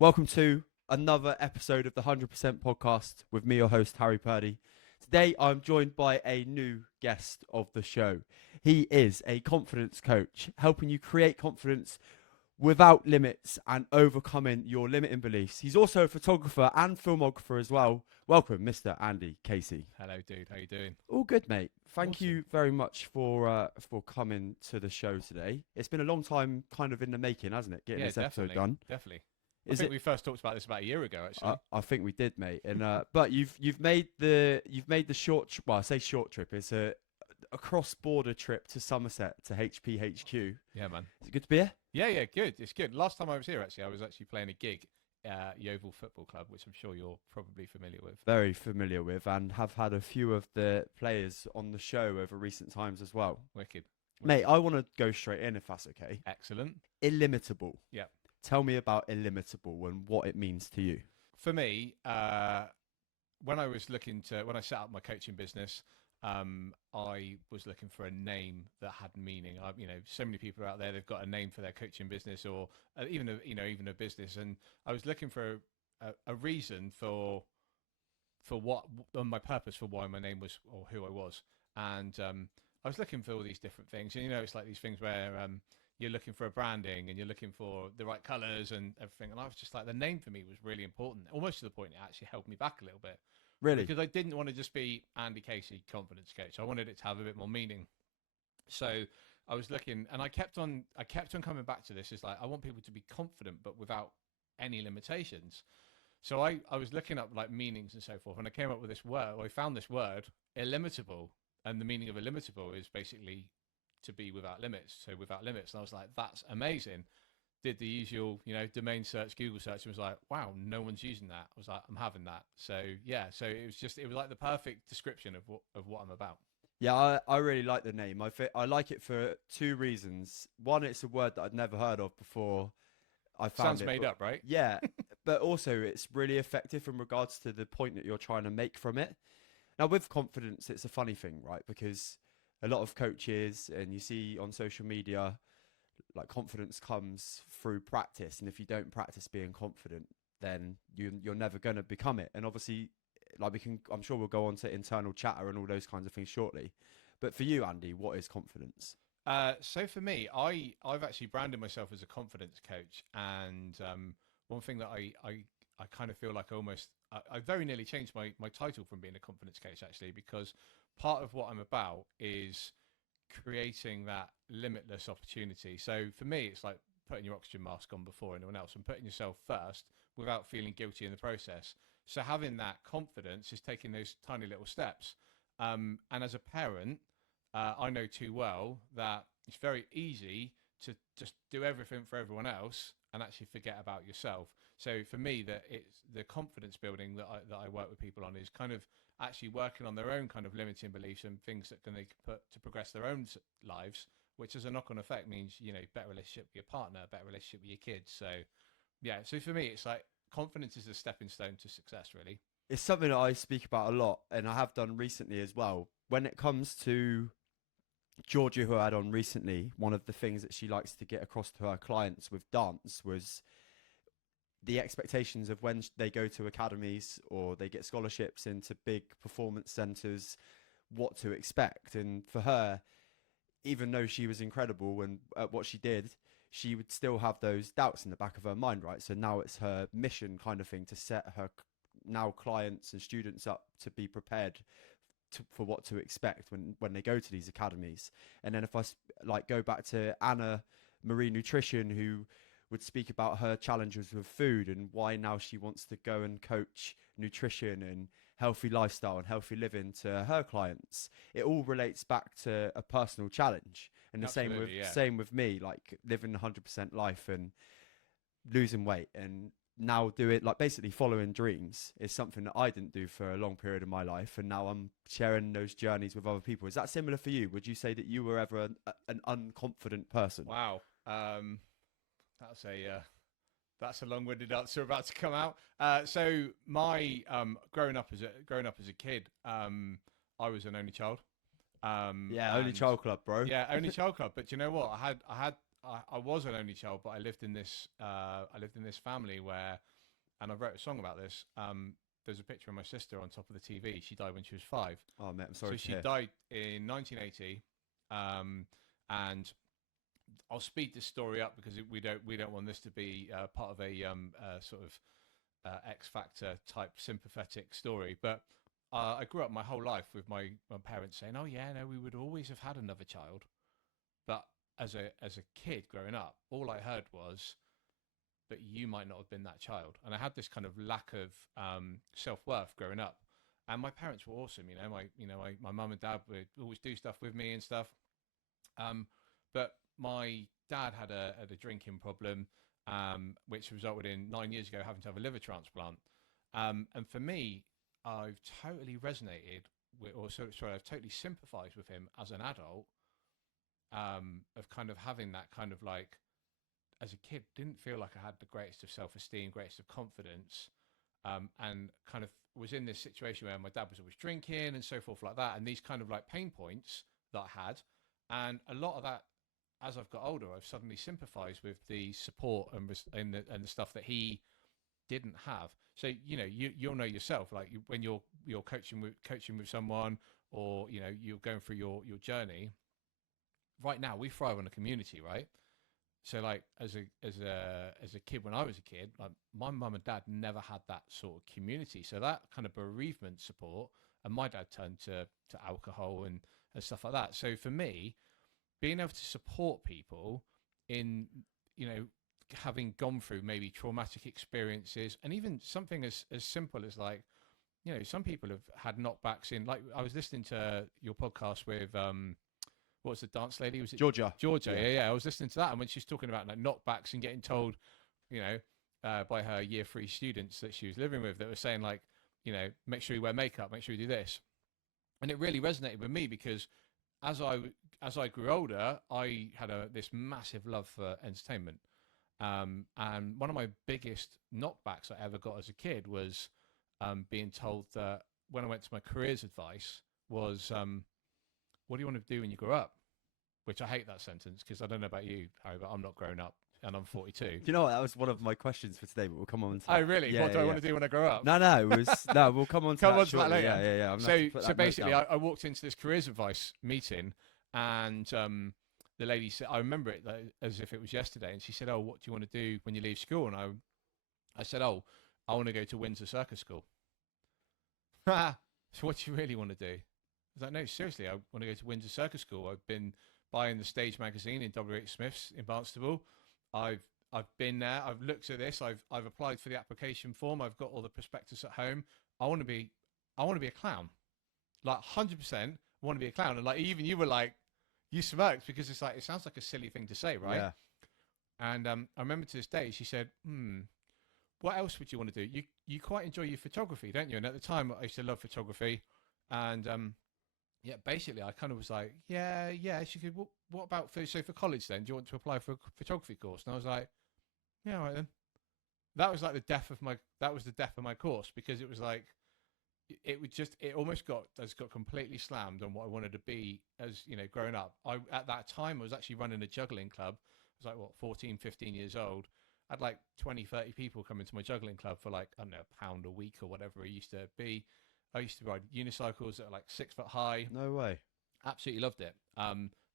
Welcome to another episode of the 100% podcast with me, your host, Harry Purdy. Today, I'm joined by a new guest of the show. He is a confidence coach, helping you create confidence without limits and overcoming your limiting beliefs. He's also a photographer and filmographer as well. Welcome, Mr. Andy Casey. Hello, dude. How you doing? All good, mate. Thank you Awesome. very much for coming to the show today. It's been a long time kind of in the making, hasn't it, getting Yeah, this episode definitely, done? definitely. I Is think it? we first talked about this about a year ago, actually. I think we did, mate. And but you've made the short well, I say short trip. It's a cross border trip to Somerset to HPHQ. Yeah, man. Is it good to be here? Yeah, good. It's good. Last time I was here, actually, I was actually playing a gig at Yeovil Football Club, which I'm sure you're probably familiar with. Very familiar with, and have had a few of the players on the show over recent times as well. Wicked. Mate, I want to go straight in if that's okay. Excellent. Illimitable. Yeah. Tell me about illimitable and what it means to you. For me, when I set up my coaching business, I was looking for a name that had meaning. So many people out there, they've got a name for their coaching business or even a business. And I was looking for a reason for what my purpose for why my name was or who I was. And I was looking for all these different things. And, it's like these things where you're looking for a branding and you're looking for the right colors and everything. And I was just like, the name for me was really important, almost to the point it actually held me back a little bit. Really? Because I didn't want to just be Andy Casey, confidence coach. I wanted it to have a bit more meaning. So I was looking, and I kept on coming back to this. It's like, I want people to be confident, but without any limitations. So I was looking up like meanings and so forth, and I came up with this word. Or I found this word, illimitable, and the meaning of illimitable is basically to be without limits. So without limits, and I was like, that's amazing. Did the usual, domain search, Google search, and was like, wow, no one's using that. I was like, I'm having that. So yeah, so it was like the perfect description of what I'm about. Yeah, I really like the name. I like it for two reasons. One, it's a word that I'd never heard of before. I found Sounds made up, right? Yeah, but also it's really effective in regards to the point that you're trying to make from it. Now, with confidence, it's a funny thing, right? Because a lot of coaches, and you see on social media, like confidence comes through practice, and if you don't practice being confident, then you're never going to become it. And obviously, like I'm sure we'll go on to internal chatter and all those kinds of things shortly. But for you, Andy, what is confidence? So for me, I've actually branded myself as a confidence coach, and one thing that I kind of feel like I very nearly changed my title from being a confidence coach, actually, because part of what I'm about is creating that limitless opportunity. So for me, it's like putting your oxygen mask on before anyone else and putting yourself first without feeling guilty in the process. So having that confidence is taking those tiny little steps. And as a parent, I know too well that it's very easy to just do everything for everyone else and actually forget about yourself. So for me, that it's the confidence building that I work with people on is kind of actually working on their own kind of limiting beliefs and things that they can put to progress their own lives, which as a knock-on effect means, better relationship with your partner, better relationship with your kids. So yeah, so for me, it's like confidence is a stepping stone to success, really. It's something that I speak about a lot, and I have done recently as well. When it comes to Georgia, who I had on recently, one of the things that she likes to get across to her clients with dance was the expectations of when they go to academies or they get scholarships into big performance centers, what to expect. And for her, even though she was incredible and at what she did, she would still have those doubts in the back of her mind, right? So now it's her mission kind of thing to set her now clients and students up to be prepared for what to expect when they go to these academies. And then if I go back to Anna Marie Nutrition, who would speak about her challenges with food and why now she wants to go and coach nutrition and healthy lifestyle and healthy living to her clients. It all relates back to a personal challenge. And the Absolutely, same with me, like living 100% life and losing weight and now do it, like basically following dreams is something that I didn't do for a long period of my life, and now I'm sharing those journeys with other people. Is that similar for you? Would you say that you were ever an unconfident person? Wow. That's a long-winded answer about to come out. So my growing up as a kid, I was an only child. Yeah, only And child club, bro. yeah, only child club. But you know what? I had I was an only child, but I lived in this family where, and I wrote a song about this. There's a picture of my sister on top of the TV. She died when she was 5. Oh, mate, I'm So sorry to she hear. died in 1980, and I'll speed this story up because we don't want this to be part of a sort of X Factor type sympathetic story. But I grew up my whole life with my parents saying, "Oh yeah, no, we would always have had another child." But as a kid growing up, all I heard was, "But you might not have been that child," and I had this kind of lack of self-worth growing up. And my parents were awesome, my mum and dad would always do stuff with me and stuff. But my dad had a drinking problem, which resulted in 9 years ago having to have a liver transplant. And for me, I've totally resonated with, or sorry, I've totally sympathised with him as an adult, of kind of having that kind of like, as a kid, didn't feel like I had the greatest of self-esteem, greatest of confidence, and kind of was in this situation where my dad was always drinking and so forth like that, and these kind of like pain points that I had, and a lot of that, as I've got older, I've suddenly sympathised with the support and the stuff that he didn't have. So you'll know yourself, like when you're coaching with someone, or you're going through your journey. Right now, we thrive on a community, right? So like as a kid, when I was a kid, like my mum and dad never had that sort of community. So that kind of bereavement support, and my dad turned to alcohol and stuff like that. So for me, being able to support people in, having gone through maybe traumatic experiences, and even something as simple as like, some people have had knockbacks in, like I was listening to your podcast with what was the dance lady? Was it Georgia. Georgia? Yeah. Yeah. I was listening to that, and when she's talking about like knockbacks and getting told, by her year 3 students that she was living with, that were saying like, make sure you wear makeup, make sure you do this, and it really resonated with me because as I grew older, I had this massive love for entertainment, and one of my biggest knockbacks I ever got as a kid was being told that when I went to my careers advice was, what do you want to do when you grow up? Which I hate that sentence because I don't know about you, Harry, but I'm not grown up and I'm 42. You know what? That was one of my questions for today, but we'll come on to Oh, that. really? Yeah, What do yeah, I yeah. want to do when I grow up? No, it was no. We'll come on to Come that on to that shortly. later. Yeah. I'm gonna have to put So that note basically, down. I walked into this careers advice meeting, and the lady said, I remember it as if it was yesterday, and she said, "Oh, what do you want to do when you leave school?" And I said, "Oh, I want to go to Windsor Circus School." So what do you really want to do? I was like, "No, seriously, I want to go to Windsor Circus School. I've been buying the Stage magazine in W.H. Smith's in Barnstable. I've been there. I've looked at this. I've applied for the application form. I've got all the prospectus at home. I want to be a clown, like 100%. Want to be a clown." And like even you were like, you smirked because it's like it sounds like a silly thing to say, right? Yeah. And I remember to this day, she said, "What else would you want to do? You quite enjoy your photography, don't you?" And at the time, I used to love photography, and yeah, basically, I kind of was like, yeah. She said, "Well, what about for college then? Do you want to apply for a photography course?" And I was like, "Yeah, all right then." That was like the death of my course, because it was like it almost has got completely slammed on what I wanted to be as growing up. At that time I was actually running a juggling club. I was like 14, 15 years old. I had like 20, 30 people come into my juggling club for like, I don't know, £1 a week or whatever it used to be. I used to ride unicycles that are like 6 foot high. No way. Absolutely loved it.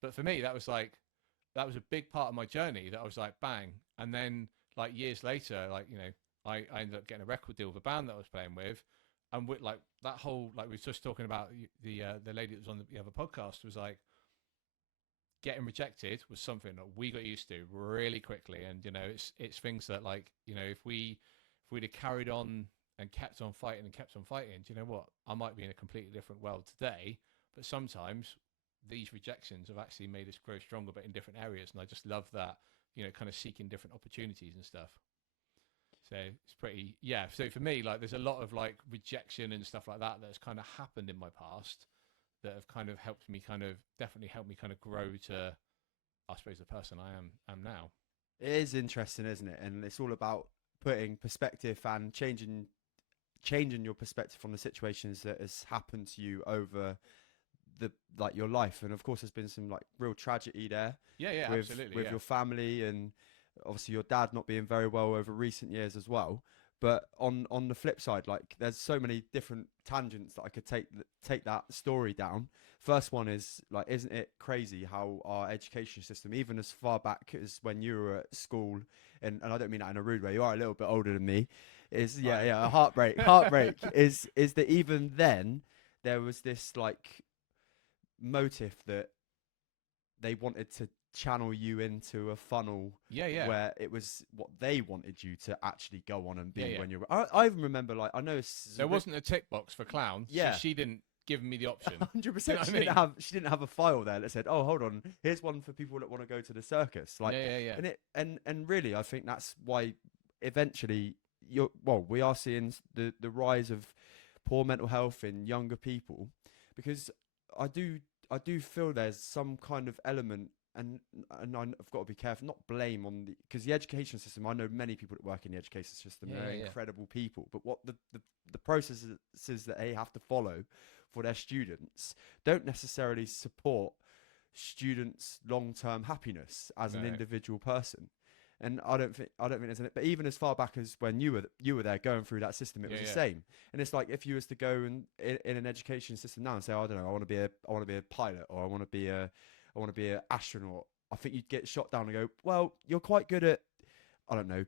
But for me, that was a big part of my journey that I was like, bang. And then like years later, like, I ended up getting a record deal with a band that I was playing with. And with like that whole, like we were just talking about, the lady that was on the other podcast was like, getting rejected was something that we got used to really quickly. And, it's things that like, if we'd have carried on and kept on fighting, do you know what? I might be in a completely different world today, but sometimes these rejections have actually made us grow stronger, but in different areas. And I just love that, kind of seeking different opportunities and stuff. So it's pretty, yeah. So for me, like, there's a lot of like rejection and stuff like that that's kind of happened in my past that have kind of definitely helped me kind of grow to, I suppose, the person I am now. It is interesting, isn't it? And it's all about putting perspective and changing your perspective from the situations that has happened to you over the like your life. And of course, there's been some like real tragedy there Yeah, with absolutely. Yeah. your family, and obviously your dad not being very well over recent years as well. But on the flip side, like there's so many different tangents that I could take that story down. First one is like, isn't it crazy how our education system, even as far back as when you were at school, and I don't mean that in a rude way, you are a little bit older than me, is Right. a heartbreak is that even then there was this like motive that they wanted to channel you into a funnel Yeah. where it was what they wanted you to actually go on and be Yeah. when you're. I even remember, like, I know There wasn't a tick box for clown. Yeah. So she didn't give me the option. 100%. what I She didn't have a file there that said, "Oh, hold on, here's one for people that want to go to the circus." Like, Yeah. and really, I think that's why eventually we are seeing the rise of poor mental health in younger people, because I do feel there's some kind of element, and I've got to be careful, not blame on because the education system. I know many people that work in the education system. Yeah, They're yeah. incredible people, but what the processes that they have to follow for their students don't necessarily support students' long-term happiness as an No. individual person. And I don't think there's an, but even as far back as when you were there going through that system, it was the same. And it's like, if you was to go and in an education system now and say, I don't know, I want to be a pilot, or I want to be an astronaut, I think you'd get shot down and go, well, you're quite good at, I don't know,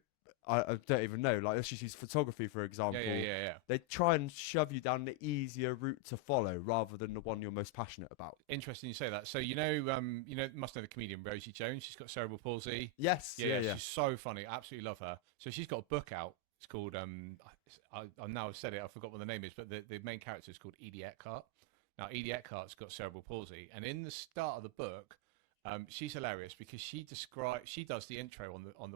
I don't even know. Like, let's just use photography for example. Yeah. They try and shove you down the easier route to follow rather than the one you're most passionate about. Interesting you say that. So you must know the comedian Rosie Jones. She's got cerebral palsy. Yes. Yeah. She's so funny. Absolutely love her. So she's got a book out. It's called I now I've said it. I forgot what the name is, but the main character is called Edie Eckhart. Now Edie Eckhart's got cerebral palsy, and in the start of the book, she's hilarious because she does the intro on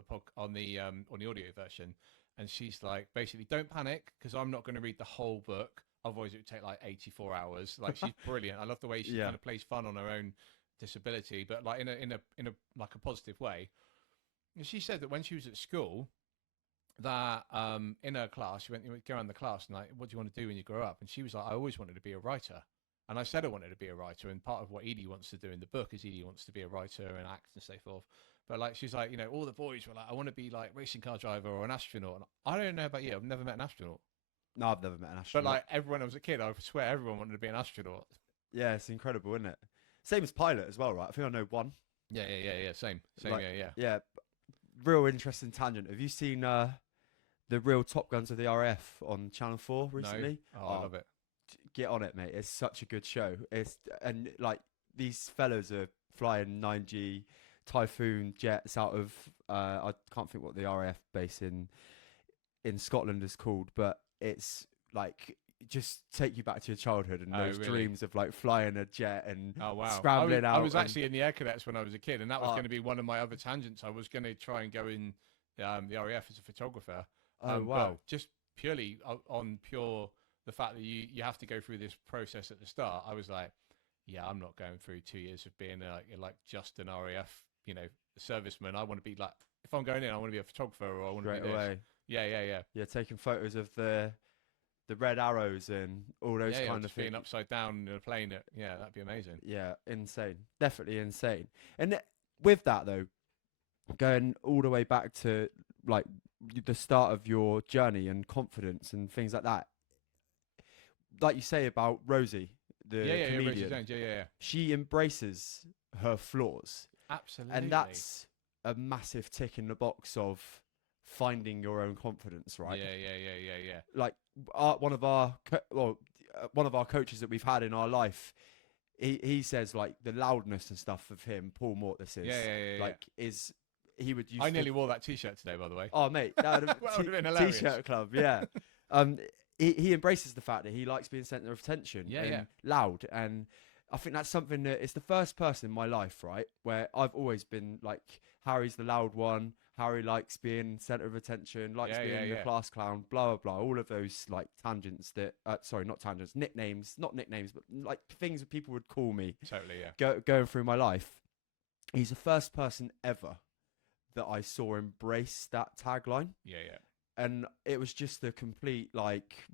the audio version, and she's like, basically, don't panic because I'm not going to read the whole book, otherwise it would take like 84 hours. Like, she's brilliant. I love the way she kind of plays fun on her own disability, but like in a like a positive way. And she said that when she was at school, that in her class, she went go around the class and like, what do you want to do when you grow up? And she was like, I always wanted to be a writer. And I said I wanted to be a writer, and part of what Edie wants to do in the book is Edie wants to be a writer and act and so forth. But like, she's like, all the boys were like, I want to be like racing car driver or an astronaut. And I don't know about you, I've never met an astronaut. No, I've never met an astronaut. But like, everyone, I was a kid, I swear everyone wanted to be an astronaut. Yeah, it's incredible, isn't it? Same as pilot as well, right? I think I know one. Yeah. Same. Like, Yeah. Yeah, real interesting tangent. Have you seen the real Top Guns of the RAF on Channel 4 recently? No. I love it. Get on it, mate. It's such a good show. And like, these fellas are flying 9G Typhoon jets out of I can't think what the RAF base in Scotland is called, but it's like, just take you back to your childhood and those dreams of like flying a jet and scrambling out. I was actually in the Air Cadets when I was a kid, and that was going to be one of my other tangents. I was going to try and go in the RAF as a photographer. Wow! But just purely on the fact that you have to go through this process at the start. I was like, yeah, I'm not going through 2 years of being like just an RAF, serviceman. I want to be like, if I'm going in, I want to be a photographer, or I want to be this. Away. Yeah, taking photos of the red arrows and all those kind of things. Being upside down in a plane. Yeah, that'd be amazing. Yeah, insane. Definitely insane. And with that though, going all the way back to like the start of your journey and confidence and things like that, like you say about Rosie, the comedian, Rosie Jones. Yeah. She embraces her flaws. Absolutely. And that's a massive tick in the box of finding your own confidence, right? Yeah. Like one of our coaches that we've had in our life, he says like the loudness and stuff of him, Paul Mortis, is he would use. I nearly wore that T-shirt today, by the way. Oh mate, that would have been hilarious. T-shirt club, yeah. He embraces the fact that he likes being centre of attention and loud, and I think that's something that is the first person in my life, right, where I've always been like, Harry's the loud one. Harry likes being centre of attention, likes being the class clown, blah, blah, blah. All of those like tangents that, sorry, not tangents, not nicknames, but like things that people would call me. Totally, yeah. Going through my life. He's the first person ever that I saw embrace that tagline. Yeah. And it was just a complete like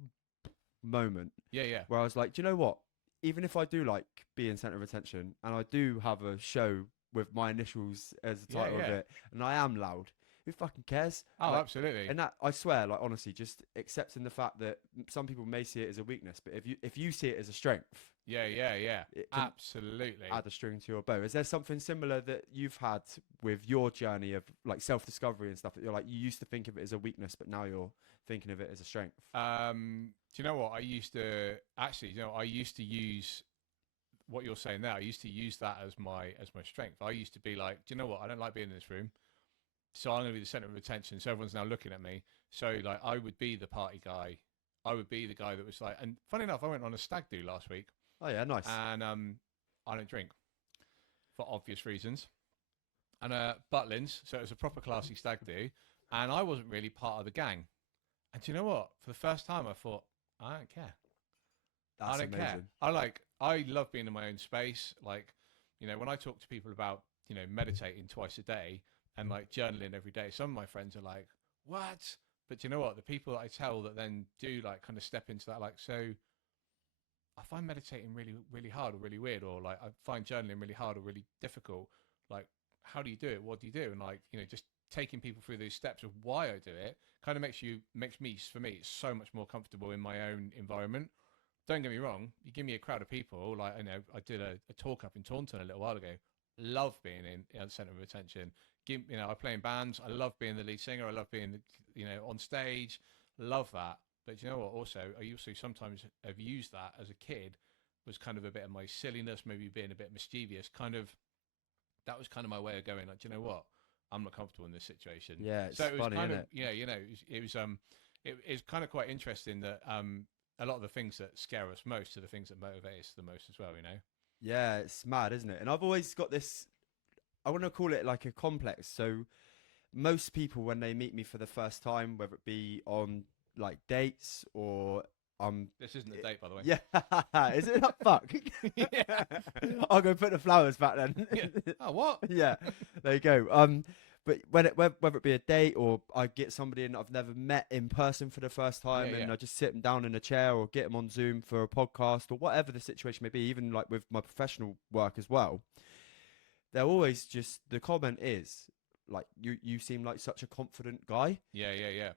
moment. Yeah. Where I was like, do you know what? even if I do like being center of attention and I do have a show with my initials as the Yeah, title of yeah. it, and I am loud, who fucking cares? Oh, Like, absolutely. and that I swear, like honestly, just accepting the fact that some people may see it as a weakness, but if you see it as a strength, Yeah, yeah, yeah. it can Absolutely. add a string to your bow. Is there something similar that you've had with your journey of like self-discovery and stuff that you're like you used to think of it as a weakness, but now you're thinking of it as a strength? Do you know what I used to actually? You know, I used to use what you're saying now. I used to use that as my strength. I used to be like, do you know what? I don't like being in this room, so I'm going to be the center of attention. So everyone's now looking at me. So like, I would be the party guy. I would be the guy that was like. And funny enough, I went on a stag do last week, Oh yeah, nice. and I don't drink for obvious reasons. And Butlins, so it was a proper classy stag do, and I wasn't really part of the gang. And do you know what? For the first time, I thought, I don't care. I That's don't care. amazing. I love being in my own space. Like, you know, when I talk to people about, you know, meditating twice a day and like journaling every day, some of my friends are like, what? But do you know what? The people that I tell that then do like kind of step into that, like, so I find meditating really, really hard or really weird, or like I find journaling really hard or really difficult. Like, how do you do it? What do you do? And like, you know, just taking people through those steps of why I do it kind of makes me, for me, it's so much more comfortable in my own environment. Don't get me wrong. You give me a crowd of people, like I know I did a talk up in Taunton a little while ago. Love being in the center of attention. You know, I play in bands. I love being the lead singer. I love being, you know, on stage. Love that. But you know what? Also, I also sometimes have used that as a kid was kind of a bit of my silliness, maybe being a bit mischievous. Kind of that was kind of my way of going. Like, do you know what? I'm not comfortable in this situation. Yeah, So it's it was funny, kind isn't of it? yeah, you know, it was kind of quite interesting that a lot of the things that scare us most are the things that motivate us the most as well. You know. Yeah, it's mad, isn't it? And I've always got this. I want to call it like a complex. So most people, when they meet me for the first time, whether it be on like dates or This isn't a date, by the way. yeah, is it not fuck? Yeah. I'll go put the flowers back then. Yeah. Oh, what? Yeah, there you go. But whether it be a date or I get somebody in I've never met in person for the first Yeah, time, yeah. and I just sit them down in a chair or get them on Zoom for a podcast or whatever the situation may be, even like with my professional work as well, they're always just the comment is like you seem like such a confident guy, Yeah, yeah, yeah.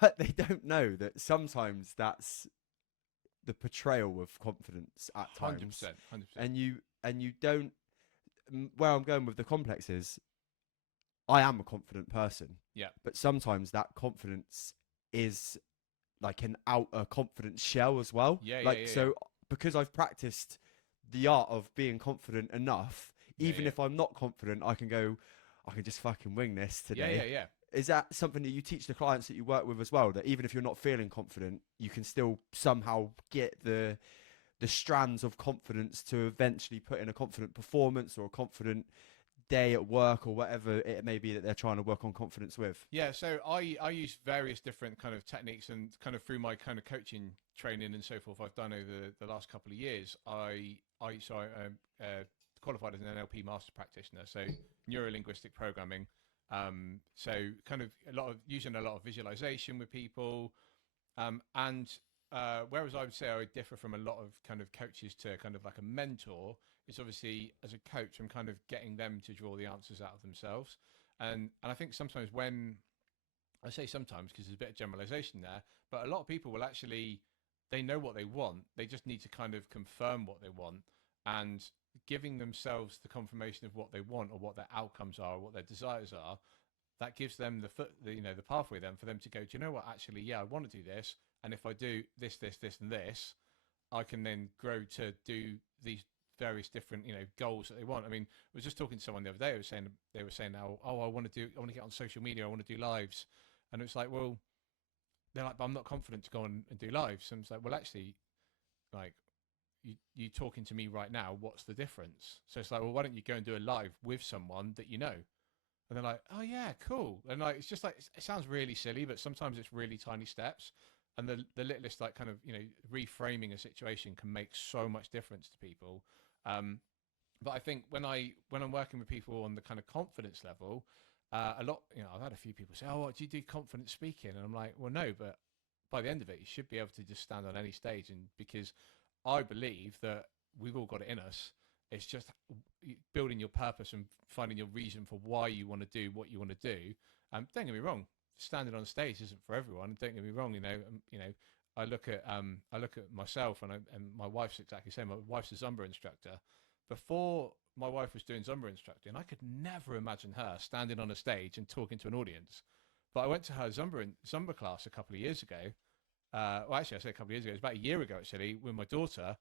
but they don't know that sometimes that's the portrayal of confidence at Hundred times, percent, 100%. and you don't. Where I'm going with the complex is I am a confident person, Yeah, but sometimes that confidence is like an outer confidence shell as well. yeah, yeah, Like, yeah, yeah, so because I've practiced the art of being confident enough, yeah, even yeah, if I'm not confident, I can go, I can just fucking wing this yeah, yeah, today. yeah. Is that something that you teach the clients that you work with as well? That even if you're not feeling confident, you can still somehow get the strands of confidence to eventually put in a confident performance or a confident day at work or whatever it may be that they're trying to work on confidence with. Yeah, so I use various different kind of techniques and kind of through my kind of coaching training and so forth I've done over the last couple of years. I qualified as an NLP master practitioner, so neuro linguistic programming. So kind of using a lot of visualization with people, and whereas I would say I would differ from a lot of kind of coaches to kind of like a mentor, is obviously as a coach, I'm kind of getting them to draw the answers out of themselves. And I think sometimes when I say sometimes because there's a bit of generalization there, but a lot of people will actually, they know what they want. They just need to kind of confirm what they want, and giving themselves the confirmation of what they want or what their outcomes are or what their desires are, that gives them the pathway then for them to go, do you know what, actually, yeah, I want to do this. And if I do this, this, this, and this, I can then grow to do these various different, you know, goals that they want. I mean, I was just talking to someone the other day. They were saying now, oh, I want to get on social media. I want to do lives. And it's like, well, they're like, but I'm not confident to go on and do lives. And it's like, well, actually, like, you talking to me right now, what's the difference? So it's like, well, why don't you go and do a live with someone that you know? And they're like, oh yeah, cool. And like, it's just like, it sounds really silly, but sometimes it's really tiny steps. And the littlest, like, kind of, you know, reframing a situation can make so much difference to people. But I think when I'm working with people on the kind of confidence level, a lot, you know, I've had a few people say, oh, what do you do confident speaking? And I'm like, well, no, but by the end of it, you should be able to just stand on any stage. And because I believe that we've all got it in us. It's just building your purpose and finding your reason for why you want to do what you want to do. Don't get me wrong, standing on stage isn't for everyone. Don't get me wrong, I look at myself, and my wife's exactly the same. My wife's a Zumba instructor. Before my wife was doing Zumba instructing, I could never imagine her standing on a stage and talking to an audience. But I went to her Zumba class a couple of years ago. Well, actually, I say a couple of years ago. It was about a year ago, actually, with my daughter.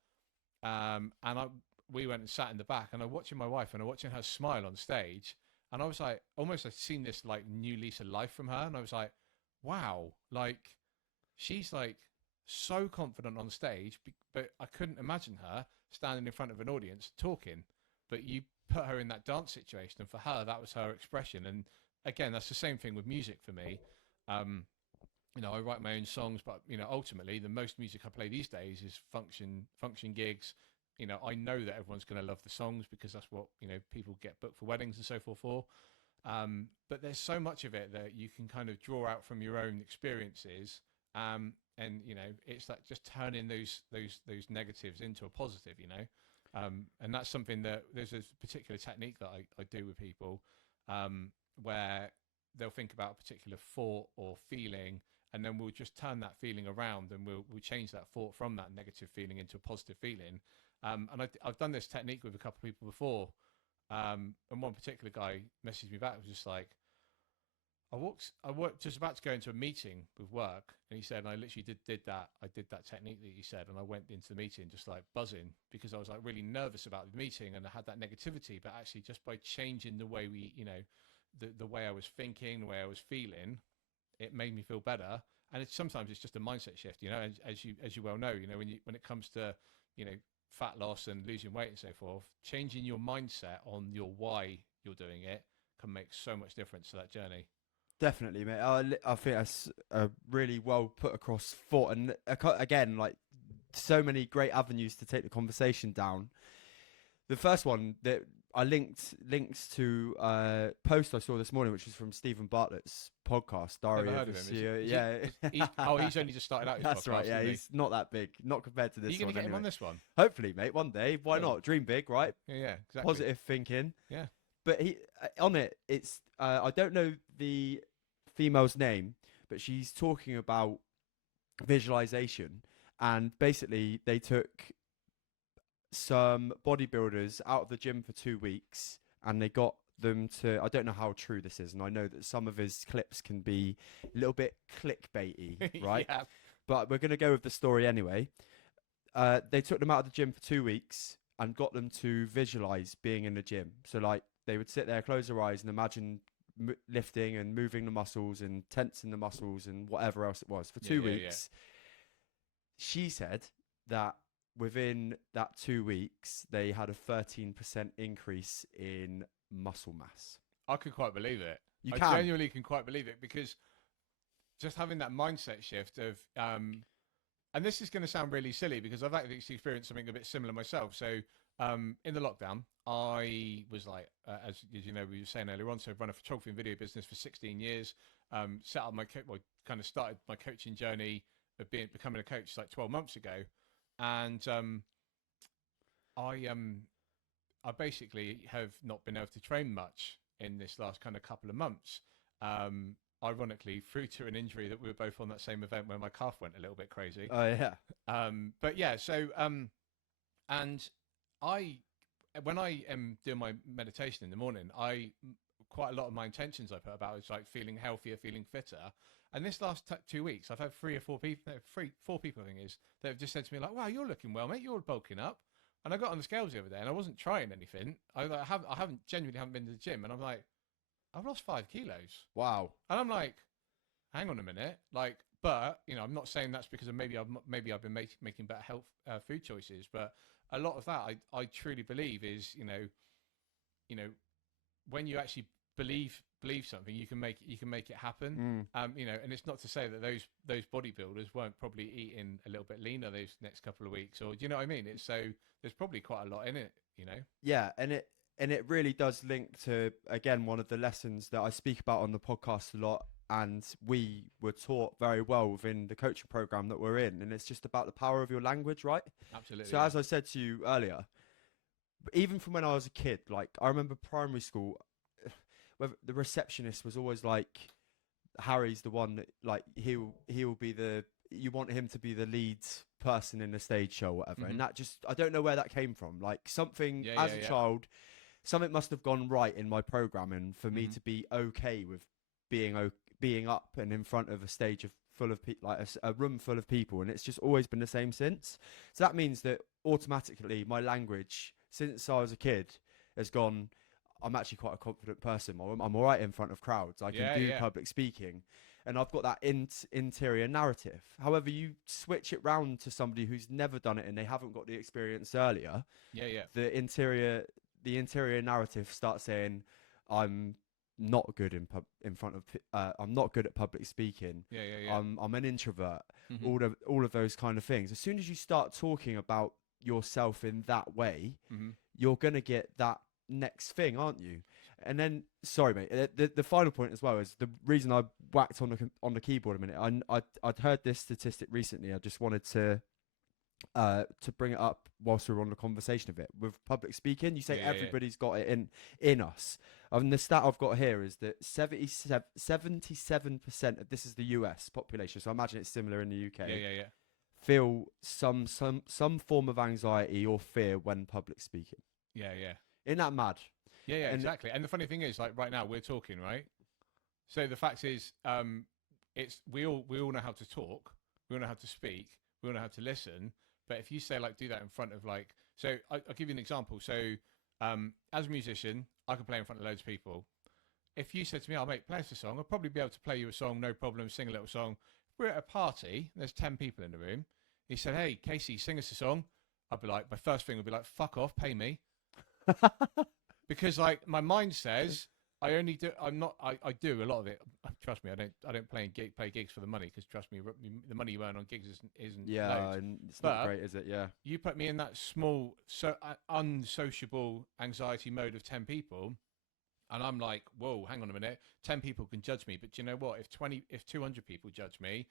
We went and sat in the back, and I'm watching my wife, and I'm watching her smile on stage. And I was like, almost I'd seen this like new lease of life from her. And I was like, wow, like she's like so confident on stage, but I couldn't imagine her standing in front of an audience talking. But you put her in that dance situation, and for her, that was her expression. And again, that's the same thing with music for me. I write my own songs, but ultimately, the most music I play these days is function gigs. I know that everyone's going to love the songs because that's what people get booked for weddings and so forth for. But there's so much of it that you can kind of draw out from your own experiences, and it's like just turning those negatives into a positive. And that's something that there's a particular technique that I do with people, where they'll think about a particular thought or feeling, and then we'll just turn that feeling around, and we'll change that thought from that negative feeling into a positive feeling. And I've done this technique with a couple of people before, and one particular guy messaged me back, was just like, I worked just about to go into a meeting with work, and he said, and I literally did that. I did that technique that you said, and I went into the meeting just like buzzing because I was like really nervous about the meeting, and I had that negativity. But actually, just by changing the way the way I was thinking, the way I was feeling, it made me feel better. And sometimes it's just a mindset shift, as you well know, when it comes to fat loss and losing weight and so forth, changing your mindset on your why you're doing it can make so much difference to that journey. Definitely, mate. I think that's a really well put across thought, and again, like so many great avenues to take the conversation down. The first one that I links to a post I saw this morning, which was from Stephen Bartlett's podcast, Diary Never of heard a of him. CEO. Yeah, He's only just started out his that's podcast, right. Yeah, isn't he? he's not that big, not compared to Are this you going one. to get him Anyway. on this one? Hopefully, mate. One day. Why Cool. not? Dream big, right? Yeah, exactly. Positive thinking. Yeah. But he on it. It's I don't know the female's name, but she's talking about visualization, and basically they took some bodybuilders out of the gym for 2 weeks, and they got them to, I don't know how true this is, and I know that some of his clips can be a little bit clickbaity, right? Yeah. But we're going to go with the story anyway. They took them out of the gym for 2 weeks and got them to visualize being in the gym. So like they would sit there, close their eyes, and imagine lifting and moving the muscles and tensing the muscles and whatever else it was for 2 weeks. She said that within that 2 weeks, they had a 13% increase in muscle mass. I could quite believe it. You I can. genuinely can quite believe it, because just having that mindset shift of, and this is going to sound really silly because I've actually experienced something a bit similar myself. So in the lockdown, I was like, as you know, we were saying earlier on, so I've run a photography and video business for 16 years, set up kind of started my coaching journey of becoming a coach like 12 months ago. And I basically have not been able to train much in this last kind of couple of months. Ironically, through to an injury that we were both on that same event where my calf went a little bit crazy. Oh yeah. But yeah, so and when I am doing my meditation in the morning, quite a lot of my intentions I put about is like feeling healthier, feeling fitter. And this last 2 weeks, I've had 4 people, I think it is, that have just said to me like, "Wow, you're looking well, mate. You're bulking up." And I got on the scales the other day, and I wasn't trying anything. I genuinely haven't been to the gym, and I'm like, I've lost 5 kilos. Wow. And I'm like, hang on a minute, like, but I'm not saying that's because of maybe I've been making better health food choices, but a lot of that I truly believe is when you actually believe something, you can make it happen. And it's not to say that those bodybuilders weren't probably eating a little bit leaner those next couple of weeks, or do you know what I mean? It's so there's probably quite a lot in it, Yeah, and it really does link to, again, one of the lessons that I speak about on the podcast a lot, and we were taught very well within the coaching program that we're in, and it's just about the power of your language, right? Absolutely. So as I said to you earlier, even from when I was a kid, like I remember primary school, where the receptionist was always like, Harry's the one that, like, he'll be the, you want him to be the lead person in the stage show or whatever. And that just, I don't know where that came from. Like something as a child, something must have gone right in my programming for me to be okay with being up and in front of a stage of full of people, like a room full of people, and it's just always been the same since. So that means that automatically my language since I was a kid has gone, I'm actually quite a confident person. I'm all right in front of crowds. I can do public speaking, and I've got that interior narrative. However, you switch it round to somebody who's never done it and they haven't got the experience earlier. The interior narrative starts saying, I'm not good in front of I'm not good at public speaking. I'm an introvert. All of those kind of things. As soon as you start talking about yourself in that way, you're gonna get that next thing, aren't you? And then, sorry, mate. The final point as well is the reason I whacked on the keyboard a minute. I'd heard this statistic recently. I just wanted to bring it up whilst we're on the conversation of it with public speaking. You say everybody's got it in us. And the stat I've got here is that 77% of, this is the US population, so I imagine it's similar in the UK. Feel some form of anxiety or fear when public speaking. Isn't that mad? And exactly. And the funny thing is, like right now we're talking, right? So the fact is, it's we all know how to talk, we all know how to speak, we all know how to listen. But if you say like do that in front of like, so I'll give you an example. So as a musician, I can play in front of loads of people. If you said to me, "Oh mate, play us a song," I'll probably be able to play you a song, no problem, sing a little song. If we're at a party, there's 10 people in the room. He said, "Hey, Casey, sing us a song." I'd be like, my first thing would be like, "Fuck off, pay me." Because like my mind says I only do, I do a lot of it. Trust me, I don't play gigs for the money, because trust me, the money you earn on gigs isn't loads. And it's not great, is it? You put me in that small, unsociable anxiety mode of 10 people, and I'm like, whoa, hang on a minute, 10 people can judge me, but do you know what? If 200 people judge me,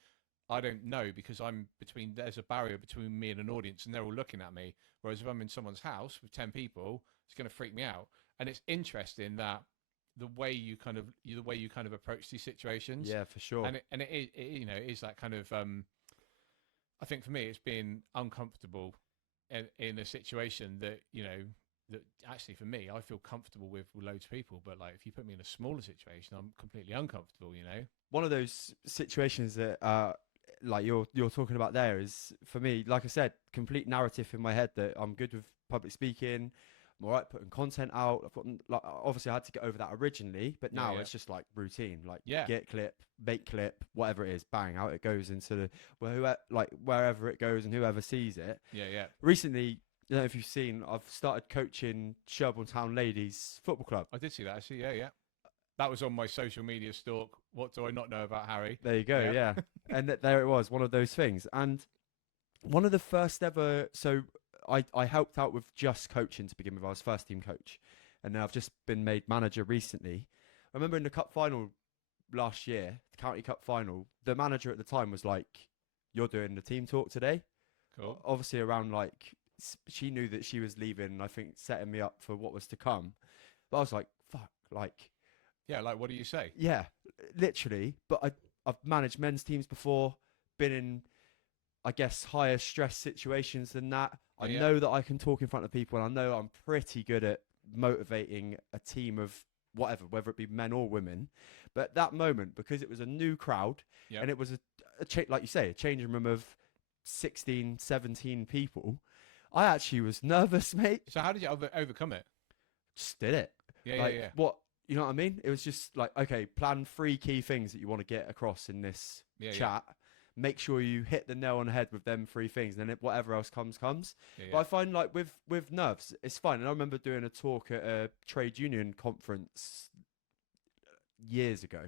I don't know, because there's a barrier between me and an audience, and they're all looking at me. Whereas if I'm in someone's house with 10 people, it's going to freak me out. And it's interesting that the way you kind of approach these situations. Yeah, for sure. And it is that kind of, I think for me, it's being uncomfortable in a situation that, that actually for me, I feel comfortable with loads of people. But like, if you put me in a smaller situation, I'm completely uncomfortable, One of those situations that, like you're talking about there is, for me, like I said, complete narrative in my head that I'm good with public speaking. I'm all right putting content out. Like, obviously I had to get over that originally, but now it's just like routine. Like get clip, make clip, whatever it is, bang, out it goes into wherever it goes and whoever sees it. Recently, I don't know if you've seen, I've started coaching Sherborne Town Ladies Football Club. I did see that actually. That was on my social media stalk. What do I not know about Harry? There you go. Yeah. And there it was, one of those things. And one of the first ever, so I helped out with just coaching to begin with. I was first team coach, and now I've just been made manager recently. I remember in the cup final last year, the county cup final, the manager at the time was like, "You're doing the team talk today." Cool. Obviously around like, she knew that she was leaving, I think setting me up for what was to come. But I was like, fuck, like. Yeah, like what do you say? Yeah, literally. But I've managed men's teams before, been in, I guess, higher stress situations than that. I know that I can talk in front of people, and I know I'm pretty good at motivating a team of whatever, whether it be men or women. But at that moment, because it was a new crowd, and it was like you say, a changing room of 16, 17 people, I actually was nervous, mate. So how did you overcome it? Just did it. What, you know what I mean? It was just like, okay, plan 3 key things that you want to get across in this chat. Make sure you hit the nail on the head with them 3 things, and then whatever else comes. But I find like with nerves, it's fine. And I remember doing a talk at a trade union conference years ago.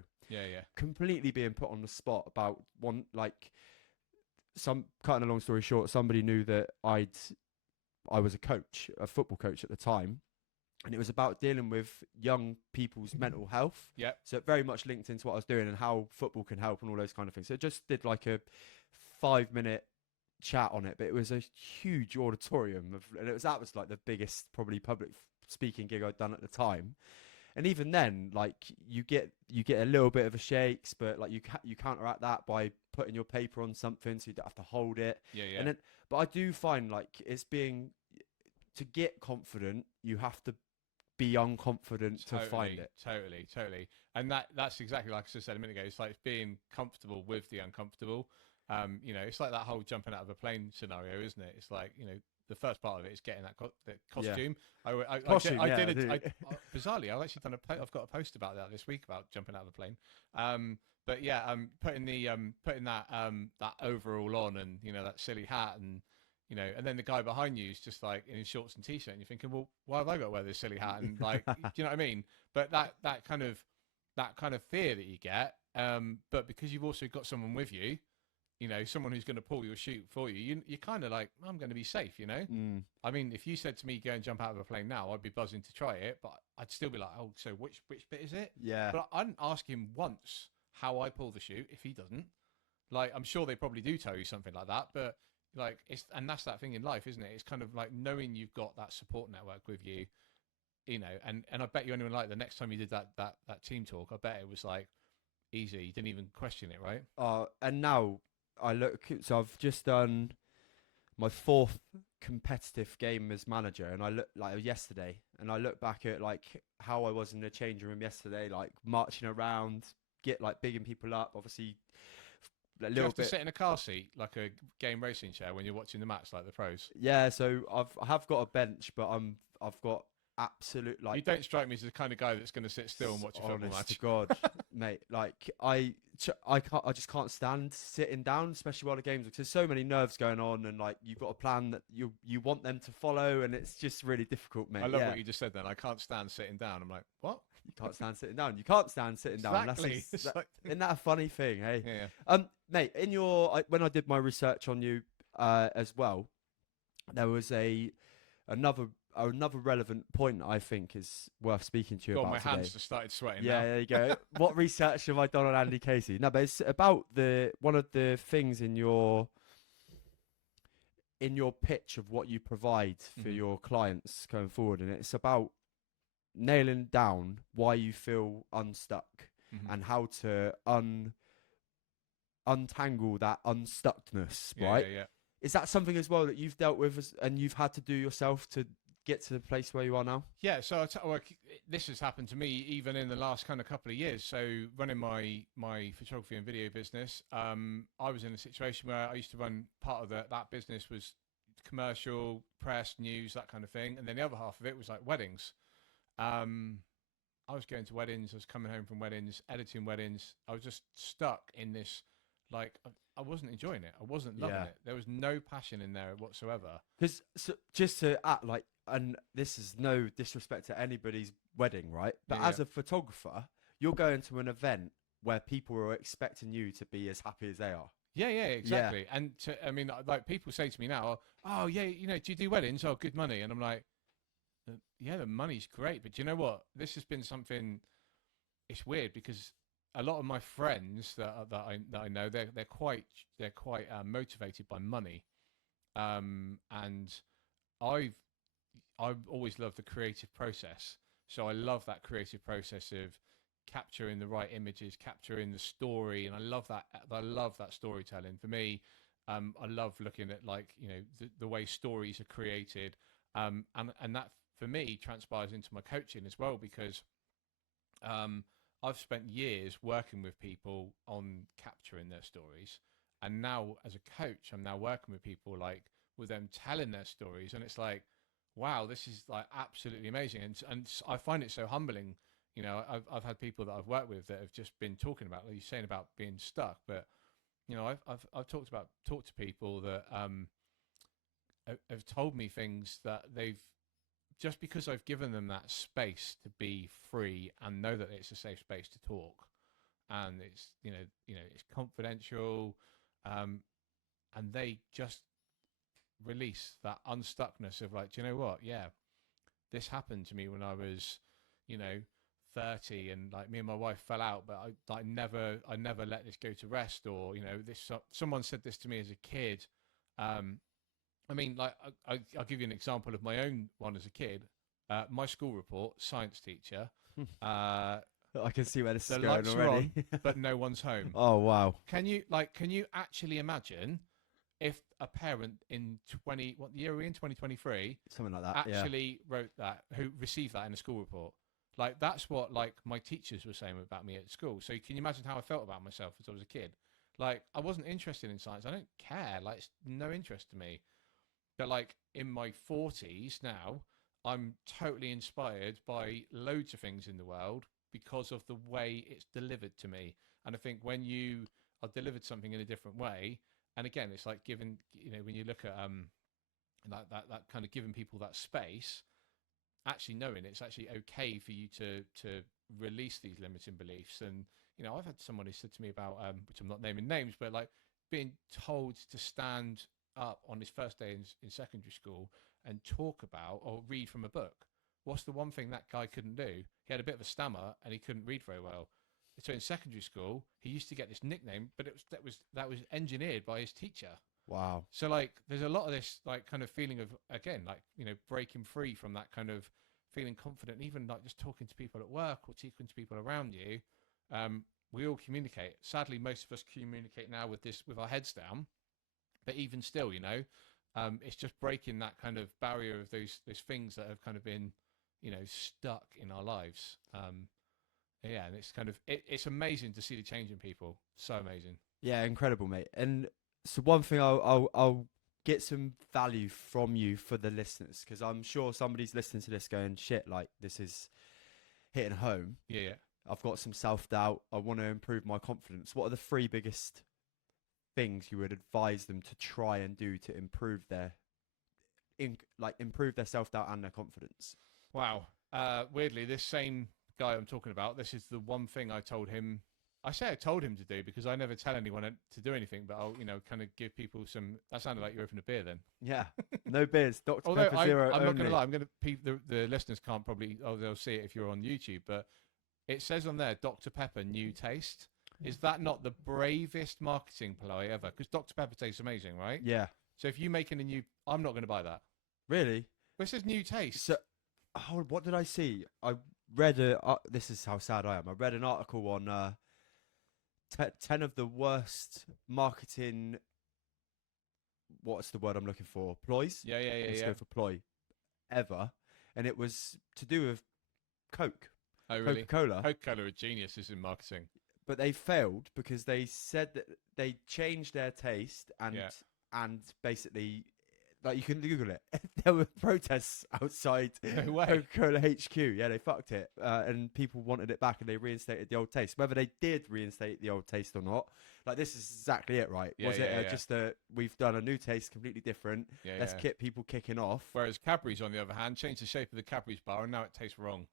Completely being put on the spot about cutting a long story short, somebody knew that I was a coach, a football coach at the time. and it was about dealing with young people's mental health. Yep. So it very much linked into what I was doing and how football can help and all those kind of things. So it just did like a 5 minute chat on it, but it was a huge auditorium of, and that was like the biggest probably public speaking gig I'd done at the time. And even then, like you get a little bit of a shakes, but like you counteract that by putting your paper on something, so you don't have to hold it. Yeah, yeah. And then, but I do find like it's being to get confident, you have to be unconfident to find it. Totally. And that's exactly like I just said a minute ago. It's like being comfortable with the uncomfortable. You know, it's like that whole jumping out of a plane scenario, isn't it? It's like, you know, the first part of it is getting that the costume. Costume, I yeah, did I it. do. Bizarrely, I've actually done I've got a post about that this week about jumping out of a plane. But yeah, putting that that overall on, and you know, that silly hat, and you know, and then the guy behind you is just like in his shorts and t-shirt, and you're thinking, well, why have I got to wear this silly hat? And like, do you know what I mean? But that kind of fear that you get, but because you've also got someone with you, you know, someone who's going to pull your chute for you, you're kind of like, I'm going to be safe, you know? I mean, if you said to me, go and jump out of a plane now, I'd be buzzing to try it, but I'd still be like, oh, so which bit is it? Yeah. But I didn't ask him once how I pull the chute if he doesn't. Like, I'm sure they probably do tell you something like that, but like, and that's that thing in life, isn't it? It's kind of like knowing you've got that support network with you, you know, and I bet you anyone like the next time you did that team talk, I bet it was like easy. You didn't even question it, right? And now I look, so I've just done my fourth competitive game as manager, and I look like yesterday, and I look back at like how I was in the changing room yesterday, like marching around, like bigging people up, obviously. A Do you little have to bit. sit in a car seat like a game racing chair when you're watching the match, like the pros? Yeah, so I have got a bench, but I've got absolute like. You don't strike me as the kind of guy that's going to sit still and watch a football Honest to match. God, mate. Like I just can't stand sitting down, especially while the games. Because there's so many nerves going on, and like you've got a plan that you want them to follow, and it's just really difficult, mate. I love what you just said then. I can't stand sitting down. I'm like, what? You can't stand sitting down. You can't stand sitting down. Exactly. Isn't that a funny thing, hey? Yeah. Mate, when I did my research on you, as well, there was another relevant point I think is worth speaking to you God, about my today. hands just started sweating. Yeah, now. there you go. What research have I done on Andy Casey? No, but it's about one of the things in your pitch of what you provide for your clients going forward, and it's about nailing down why you feel unstuck and how to untangle that unstuckness, right? Yeah. Is that something as well that you've dealt with and you've had to do yourself to get to the place where you are now? Yeah, so this has happened to me even in the last kind of couple of years. So running my photography and video business, I was in a situation where I used to run part of that business was commercial, press, news, that kind of thing, and then the other half of it was like weddings. I was going to weddings, I was coming home from weddings, editing weddings. I was just stuck in this, like, I wasn't enjoying it. I wasn't loving it. There was no passion in there whatsoever. Because just to act like, and this is no disrespect to anybody's wedding, right? But as a photographer, you're going to an event where people are expecting you to be as happy as they are. Yeah, exactly. And I mean, like people say to me now, oh yeah, you know, do you do weddings? Oh, good money. And I'm like, yeah, the money's great, but do you know what? This has been something. It's weird because a lot of my friends that I know, they're quite motivated by money, and I've always loved the creative process. So I love that creative process of capturing the right images, capturing the story, and I love that storytelling. For me, I love looking at, like, you know, the way stories are created, and that for me transpires into my coaching as well, because I've spent years working with people on capturing their stories, and now as a coach, I'm now working with people, like, with them telling their stories, and it's like, wow, this is like absolutely amazing, and I find it so humbling. You know, I've had people that I've worked with that have just been talking about, like you're saying, about being stuck, but you know, I've talked to people that have told me things that they've, just because I've given them that space to be free and know that it's a safe space to talk, and it's you know it's confidential, and they just release that unstuckness of, like, do you know what? Yeah, this happened to me when I was, you know, 30, and like me and my wife fell out, but I never let this go to rest. Or, you know, someone said this to me as a kid. I mean, like, I'll give you an example of my own one as a kid. My school report, science teacher, uh, I can see where this the is going lights are already. on, but no one's home. Oh wow. Can you actually imagine if a parent in what year are we in, 2023, Something like that. actually wrote that, who received that in a school report? Like, that's what, like, my teachers were saying about me at school. So can you imagine how I felt about myself as I was a kid? Like, I wasn't interested in science. I don't care. Like, it's no interest to me. But like in my 40s now, I'm totally inspired by loads of things in the world because of the way it's delivered to me. And I think when you are delivered something in a different way, and again, it's like giving, you know, when you look at that kind of giving people that space, actually knowing it's actually okay for you to release these limiting beliefs. And, you know, I've had someone who said to me about, which I'm not naming names, but like being told to stand up on his first day in secondary school and talk about or read from a book. What's the one thing that guy couldn't do? He had a bit of a stammer and he couldn't read very well. So in secondary school, he used to get this nickname, but that was engineered by his teacher. Wow. So like, there's a lot of this like kind of feeling of, again, like, you know, breaking free from that kind of feeling confident, even like just talking to people at work or talking to people around you. We all communicate. Sadly, most of us communicate now with our heads down. But even still, you know, it's just breaking that kind of barrier of those things that have kind of been, you know, stuck in our lives. Yeah, and it's kind of it's amazing to see the change in people. So amazing. Yeah, incredible, mate. And so one thing I'll get some value from you for the listeners, because I'm sure somebody's listening to this going, shit, like this is hitting home. Yeah. I've got some self-doubt. I want to improve my confidence. What are the three biggest things you would advise them to try and do to improve improve their self-doubt and their confidence? Wow. Weirdly, this same guy I'm talking about, this is the one thing I told him. I say I told him to do because I never tell anyone to do anything, but I'll, you know, kind of give people some. That sounded like you opened a beer then. Yeah, no beers. Dr. Although Pepper Zero I'm only. not going to lie. I'm going to the listeners can't probably. Oh, they'll see it if you're on YouTube, but it says on there, Dr. Pepper new taste. Is that not the bravest marketing ploy ever? Because Dr. Pepper tastes amazing, right? Yeah. So if you're making a new, I'm not going to buy that. Really? But it says new taste. So, what did I see? I read this is how sad I am. I read an article on 10 of the worst marketing. What's the word I'm looking for? Ploys. Yeah. Let's go for ploy. Ever, and it was to do with Coke. Oh, really? Coca-Cola. Coca-Cola are geniuses in marketing. But they failed because they said that they changed their taste and basically, like, you can Google it. There were protests outside No way. Coca-Cola HQ. Yeah, they fucked it, and people wanted it back, and they reinstated the old taste. Whether they did reinstate the old taste or not, like, this is exactly it, right? Yeah, Was yeah, it yeah. just we've done a new taste, completely different? Yeah, Let's yeah. get people kicking off. Whereas Cadbury's, on the other hand, changed the shape of the Cadbury's bar, and now it tastes wrong.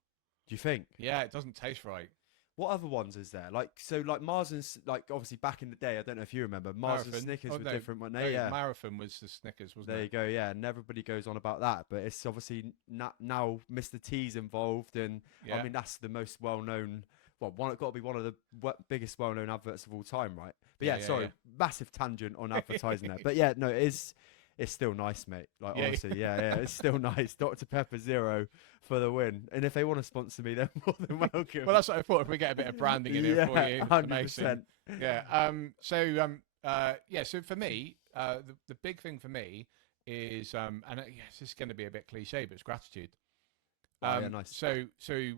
Do you think? Yeah, it doesn't taste right. What other ones is there? Like, so, like Mars and like, obviously back in the day, I don't know if you remember, Mars and Snickers were different, weren't they? Yeah. Marathon was the Snickers, wasn't There it? you go, yeah, and everybody goes on about that, but it's obviously now Mr. T's involved, and Yeah. I mean that's the most well-known. Well, got to be one of the biggest well-known adverts of all time, right? But yeah, sorry, massive tangent on advertising there, but yeah, no, it's still nice, mate. Like, honestly, yeah, it's still nice. Dr. Pepper Zero for the win, and if they want to sponsor me, they're more than welcome. Well, that's what I thought. If we get a bit of branding in here for you, 100%. amazing. Yeah. So for me, the big thing for me is, and yes, this is going to be a bit cliche, but it's gratitude. Yeah, nice. So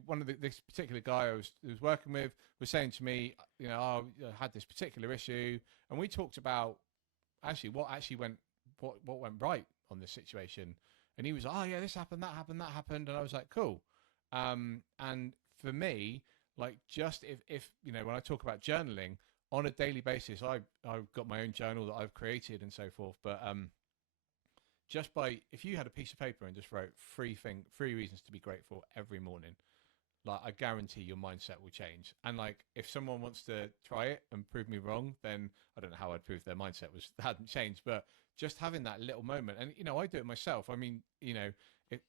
one of this particular guy I was working with was saying to me, you know, I had this particular issue, and we talked about what went right on this situation. And he was, oh yeah, this happened, that happened, and I was like, cool. And for me, like, just if you know, when I talk about journaling on a daily basis, I've got my own journal that I've created and so forth. But just by, if you had a piece of paper and just wrote three reasons to be grateful every morning, like I guarantee your mindset will change. And like if someone wants to try it and prove me wrong, then I don't know how I'd prove their mindset hadn't changed. But just having that little moment, and I do it myself. I mean,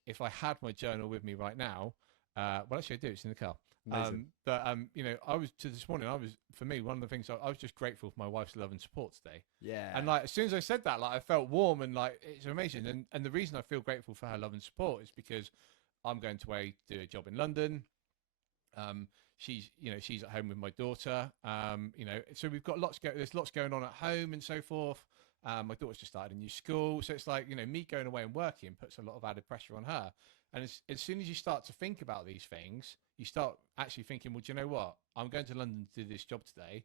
if I had my journal with me right now, well, actually I do. It's in the car. Amazing. But I was to this morning. For me, one of the things I was just grateful for my wife's love and support today. Yeah. And like as soon as I said that, like I felt warm and like it's amazing. And the reason I feel grateful for her love and support is because I'm going to do a job in London. She's at home with my daughter. So we've got there's lots going on at home and so forth. My daughter's just started a new school, so it's like me going away and working puts a lot of added pressure on her. And as soon as you start to think about these things, you start actually thinking, well, do you know what? I'm going to London to do this job today,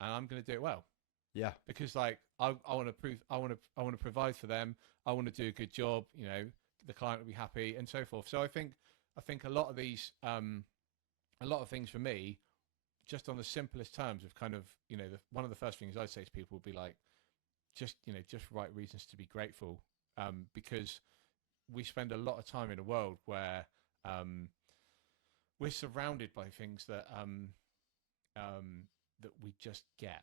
and I'm going to do it well. Yeah. Because like I want to provide for them. I want to do a good job. The client will be happy and so forth. So I think a lot of these, a lot of things for me, just on the simplest terms of kind of, one of the first things I'd say to people would be like, just right reasons to be grateful, because we spend a lot of time in a world where we're surrounded by things that that we just get,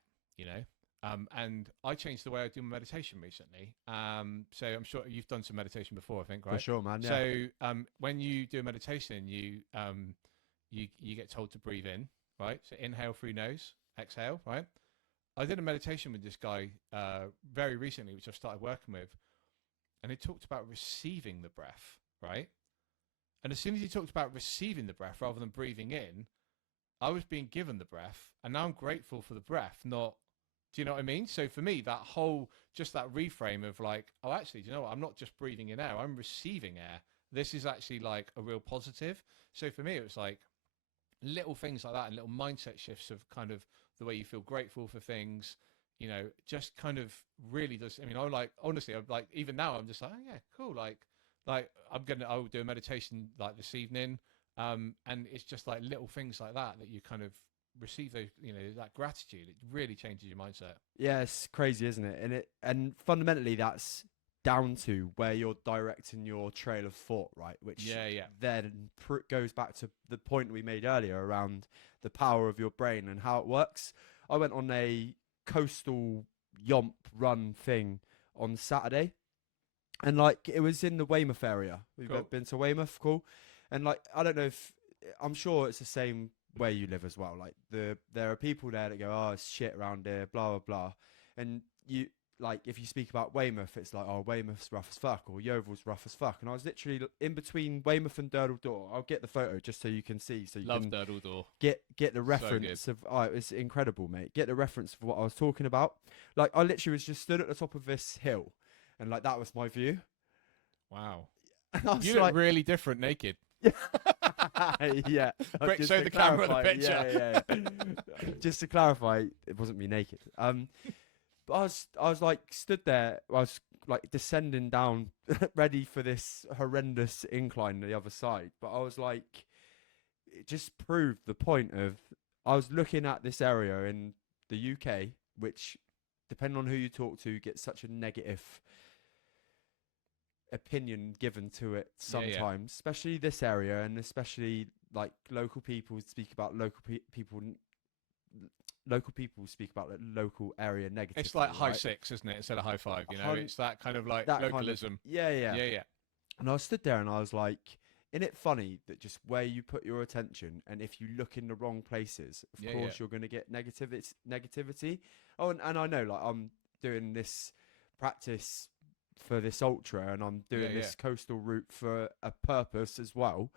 and I changed the way I do my meditation recently. So I'm sure you've done some meditation before, I think, right? For sure, man. Yeah. So when you do a meditation, you get told to breathe in, right? So inhale through nose, exhale, right? I did a meditation with this guy very recently, which I've started working with, and he talked about receiving the breath, right? And as soon as he talked about receiving the breath rather than breathing in, I was being given the breath, and now I'm grateful for the breath, not. Do you know what I mean? So for me, that reframe of like, oh, actually, do you know what? I'm not just breathing in air, I'm receiving air. This is actually like a real positive. So for me, it was like little things like that and little mindset shifts of kind of the way you feel grateful for things, just kind of really does. I mean, honestly, I'm like, even now I'm just like, oh yeah, cool. Like I'll do a meditation like this evening. And it's just like little things like that you kind of receive those, that gratitude. It really changes your mindset. Yeah, it's crazy, isn't it? And fundamentally, that's down to where you're directing your trail of thought, right? Which then goes back to the point we made earlier around the power of your brain and how it works. I went on a coastal yomp run thing on Saturday, and like it was in the Weymouth area. We've been to Weymouth, cool. And like I don't know if I'm sure it's the same where you live as well. Like there are people there that go, oh, it's shit around here, blah blah blah, and you. Like, if you speak about Weymouth, it's like, oh, Weymouth's rough as fuck, or Yeovil's rough as fuck. And I was literally in between Weymouth and Durdle Door. I'll get the photo just so you can see. So you Love can Durdle Door. Get the reference of, oh, it was incredible, mate. Get the reference of what I was talking about. Like, I literally was just stood at the top of this hill, and like, that was my view. Wow. And I was you look really different naked. Yeah. Quick, show the camera the picture. Yeah. Just to clarify, it wasn't me naked. But I was like stood there. I was like descending down, ready for this horrendous incline on the other side. But I was like, it just proved the point of I was looking at this area in the UK, which, depending on who you talk to, gets such a negative opinion given to it sometimes, especially this area, and especially like local people speak about local people speak about the local area negatively. It's like high right? six, isn't it? Instead of high five, it's that kind of like localism. Kind of, yeah. And I stood there and I was like, isn't it funny that just where you put your attention, and if you look in the wrong places, of course you're going to get negativity. Oh, and I know, like, I'm doing this practice for this ultra, and I'm doing this coastal route for a purpose as well.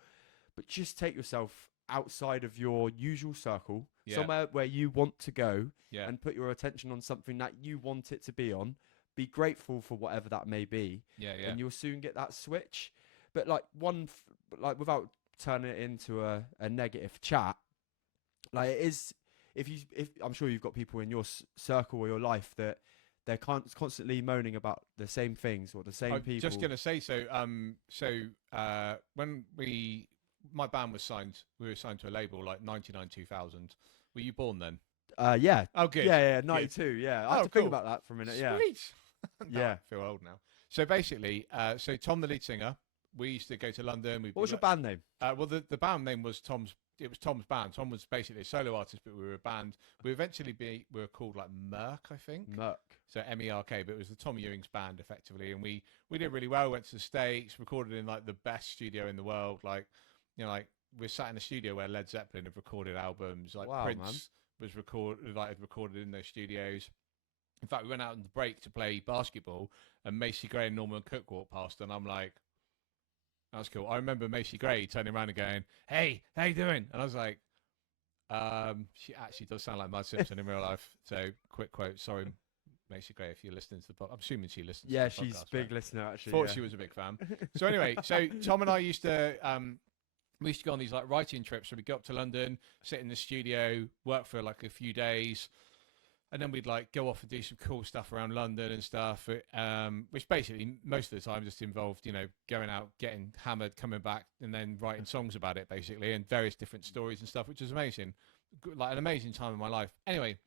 But just take yourself outside of your usual circle, somewhere where you want to go, and put your attention on something that you want it to be on. Be grateful for whatever that may be, and you'll soon get that switch. But like without turning it into a negative chat, like it is. If I'm sure you've got people in your circle or your life that they're constantly moaning about the same things or the same people. Just gonna say when my band was signed, we were signed to a label like 99 2000. Were you born then? Yeah. Oh, good. Yeah, 92. Good. Yeah, I had to think about that for a minute. Sweet. Yeah. I feel old now. So basically, so Tom, the lead singer, we used to go to London. What was your band name? Well, the band name was Tom's it was Tom's band. Tom was basically a solo artist, but we were a band. We we were called like Merc, I think. Merc. So MERK, but it was the Tom Ewing's band effectively, and we did really well. Went to the States, recorded in like the best studio in the world. Like, you know, like we're sat in a studio where Led Zeppelin have recorded albums. Like Wow, Prince man. was had recorded in those studios. In fact, we went out on the break to play basketball, and Macy Gray and Norman Cook walked past, and I'm like, "That's cool." I remember Macy Gray turning around and going, "Hey, how you doing?" And I was like, "She actually does sound like Mud Simpson in real life." So, quick quote. Sorry, Macy Gray, if you're listening to the podcast. I'm assuming she listens. Yeah, to the she's podcast, a big right? listener actually. Thought Yeah. she was a big fan. So anyway, so Tom and I used to we used to go on these like writing trips. So we'd go up to London, sit in the studio, work for like a few days, and then we'd like go off and do some cool stuff around London and stuff. Which basically most of the time just involved, you know, going out, getting hammered, coming back, and then writing songs about it basically, and various different stories and stuff, which was amazing, like an amazing time in my life. Anyway,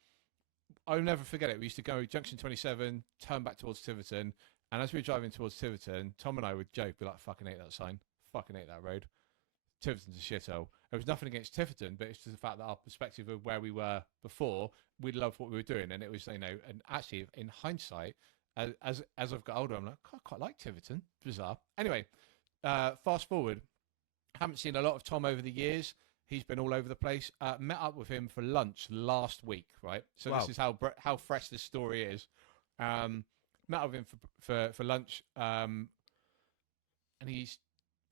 I'll never forget it. We used to go Junction 27, turn back towards Tiverton, and as we were driving towards Tiverton, Tom and I would joke, be like, "Fucking hate that sign, fucking hate that road. Tiverton's a shithole." There was nothing against Tiverton, but it's just the fact that our perspective of where we were before, we loved what we were doing, and it was, you know, and actually in hindsight, as I've got older, I'm like, "God, I quite like Tiverton." Bizarre. Anyway, fast forward, haven't seen a lot of Tom over the years. He's been all over the place. Met up with him for lunch last week, right? So Wow. this is how fresh this story is. Met up with him for lunch, and he's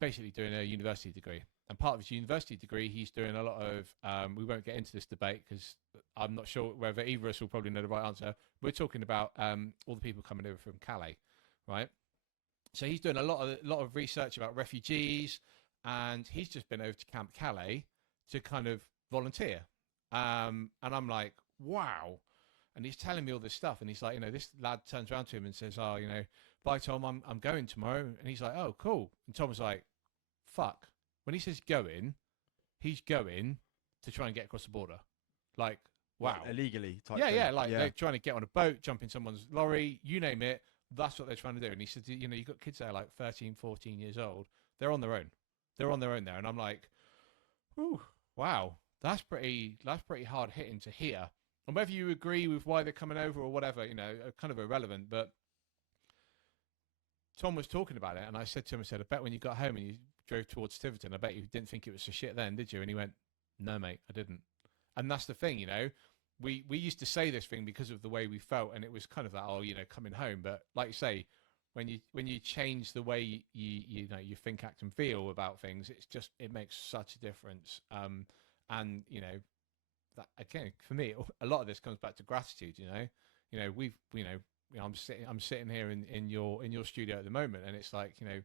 basically doing a university degree. And part of his university degree, he's doing a lot of. We won't get into this debate because I'm not sure whether either of us will probably know the right answer. We're talking about all the people coming over from Calais, right? So he's doing a lot of research about refugees, and he's just been over to Camp Calais to kind of volunteer. And I'm like, wow. And he's telling me all this stuff, and he's like, you know, this lad turns around to him and says, "Oh, you know, bye Tom, I'm going tomorrow." And he's like, "Oh, cool." And Tom was like, "Fuck." When he says going, he's going to try and get across the border. Like, wow. Like, illegally type Yeah, thing. yeah. Like they're trying to get on a boat, jump in someone's lorry, you name it. That's what they're trying to do. And he said, you know, you've got kids there like 13, 14 years old. They're on their own. They're on their own there. And I'm like, ooh, wow. That's pretty hard hitting to hear. And whether you agree with why they're coming over or whatever, you know, kind of irrelevant. But Tom was talking about it, and I said to him, I said, "I bet when you got home and you drove towards Tiverton, I bet you didn't think it was so shit then, did you?" And he went, "No, mate, I didn't." And that's the thing, you know. We used to say this thing because of the way we felt, and it was kind of that, oh, you know, coming home. But like you say, when you change the way you know you think, act, and feel about things, it makes such a difference. And you know, that again for me, a lot of this comes back to gratitude. You know, I'm sitting here in your studio at the moment, and it's like, you know,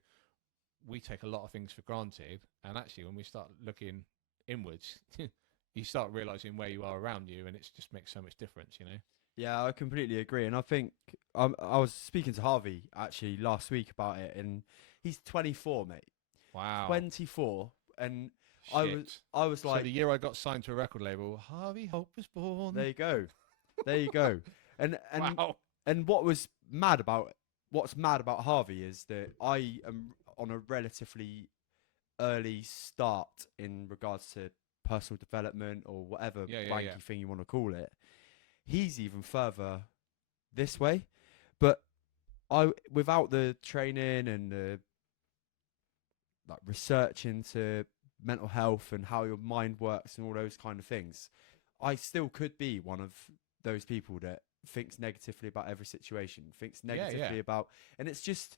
we take a lot of things for granted, and actually when we start looking inwards, you start realizing where you are around you, and it just makes so much difference, you know. Yeah, I completely agree, and I think I was speaking to Harvey actually last week about it, and he's 24, mate. Wow. 24, and Shit. I was like, so the year I got signed to a record label, Harvey Hope was born. there you go, there you go, and Wow. and what's mad about Harvey is that I am on a relatively early start in regards to personal development or whatever wanky thing you want to call it. He's even further this way, but without the training and the like research into mental health and how your mind works and all those kind of things, I still could be one of those people that thinks negatively about every situation, thinks negatively about, and it's just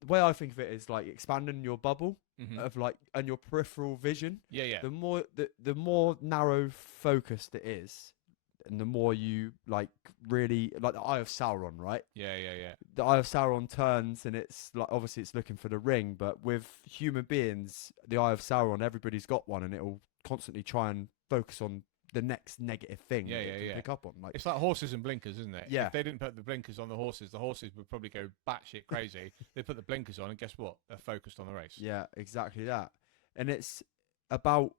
the way I think of it is like expanding your bubble of like and your peripheral vision. Yeah. The more narrow focused it is, and the more you like really like the Eye of Sauron, right? Yeah. The Eye of Sauron turns, and it's like obviously it's looking for the ring, but with human beings, the Eye of Sauron, everybody's got one, and it'll constantly try and focus on the next negative thing that it can pick up on. Like, it's like horses and blinkers, isn't it? Yeah. If they didn't put the blinkers on the horses would probably go batshit crazy. They put the blinkers on, and guess what? They're focused on the race. yeah, exactly that. And it's about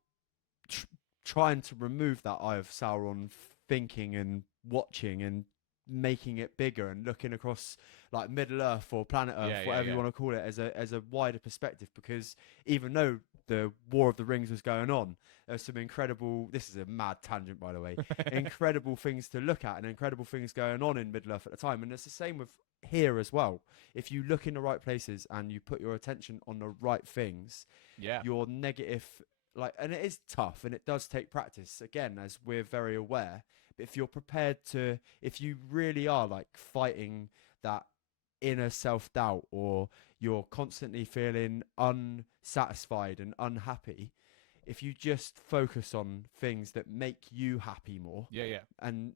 trying to remove that Eye of Sauron thinking and watching and making it bigger and looking across like Middle Earth or Planet Earth, whatever you want to call it, as a wider perspective. Because even though the War of the Rings was going on. There's some incredible. This is a mad tangent, by the way. Incredible things to look at and incredible things going on in Middle Earth at the time, and it's the same with here as well. If you look in the right places and you put your attention on the right things, Yeah. your negative, like, and it is tough and it does take practice. Again, as we're very aware, but if you're prepared to, if you really are like fighting that inner self doubt, or you're constantly feeling unsatisfied and unhappy, if you just focus on things that make you happy more, Yeah. Yeah. and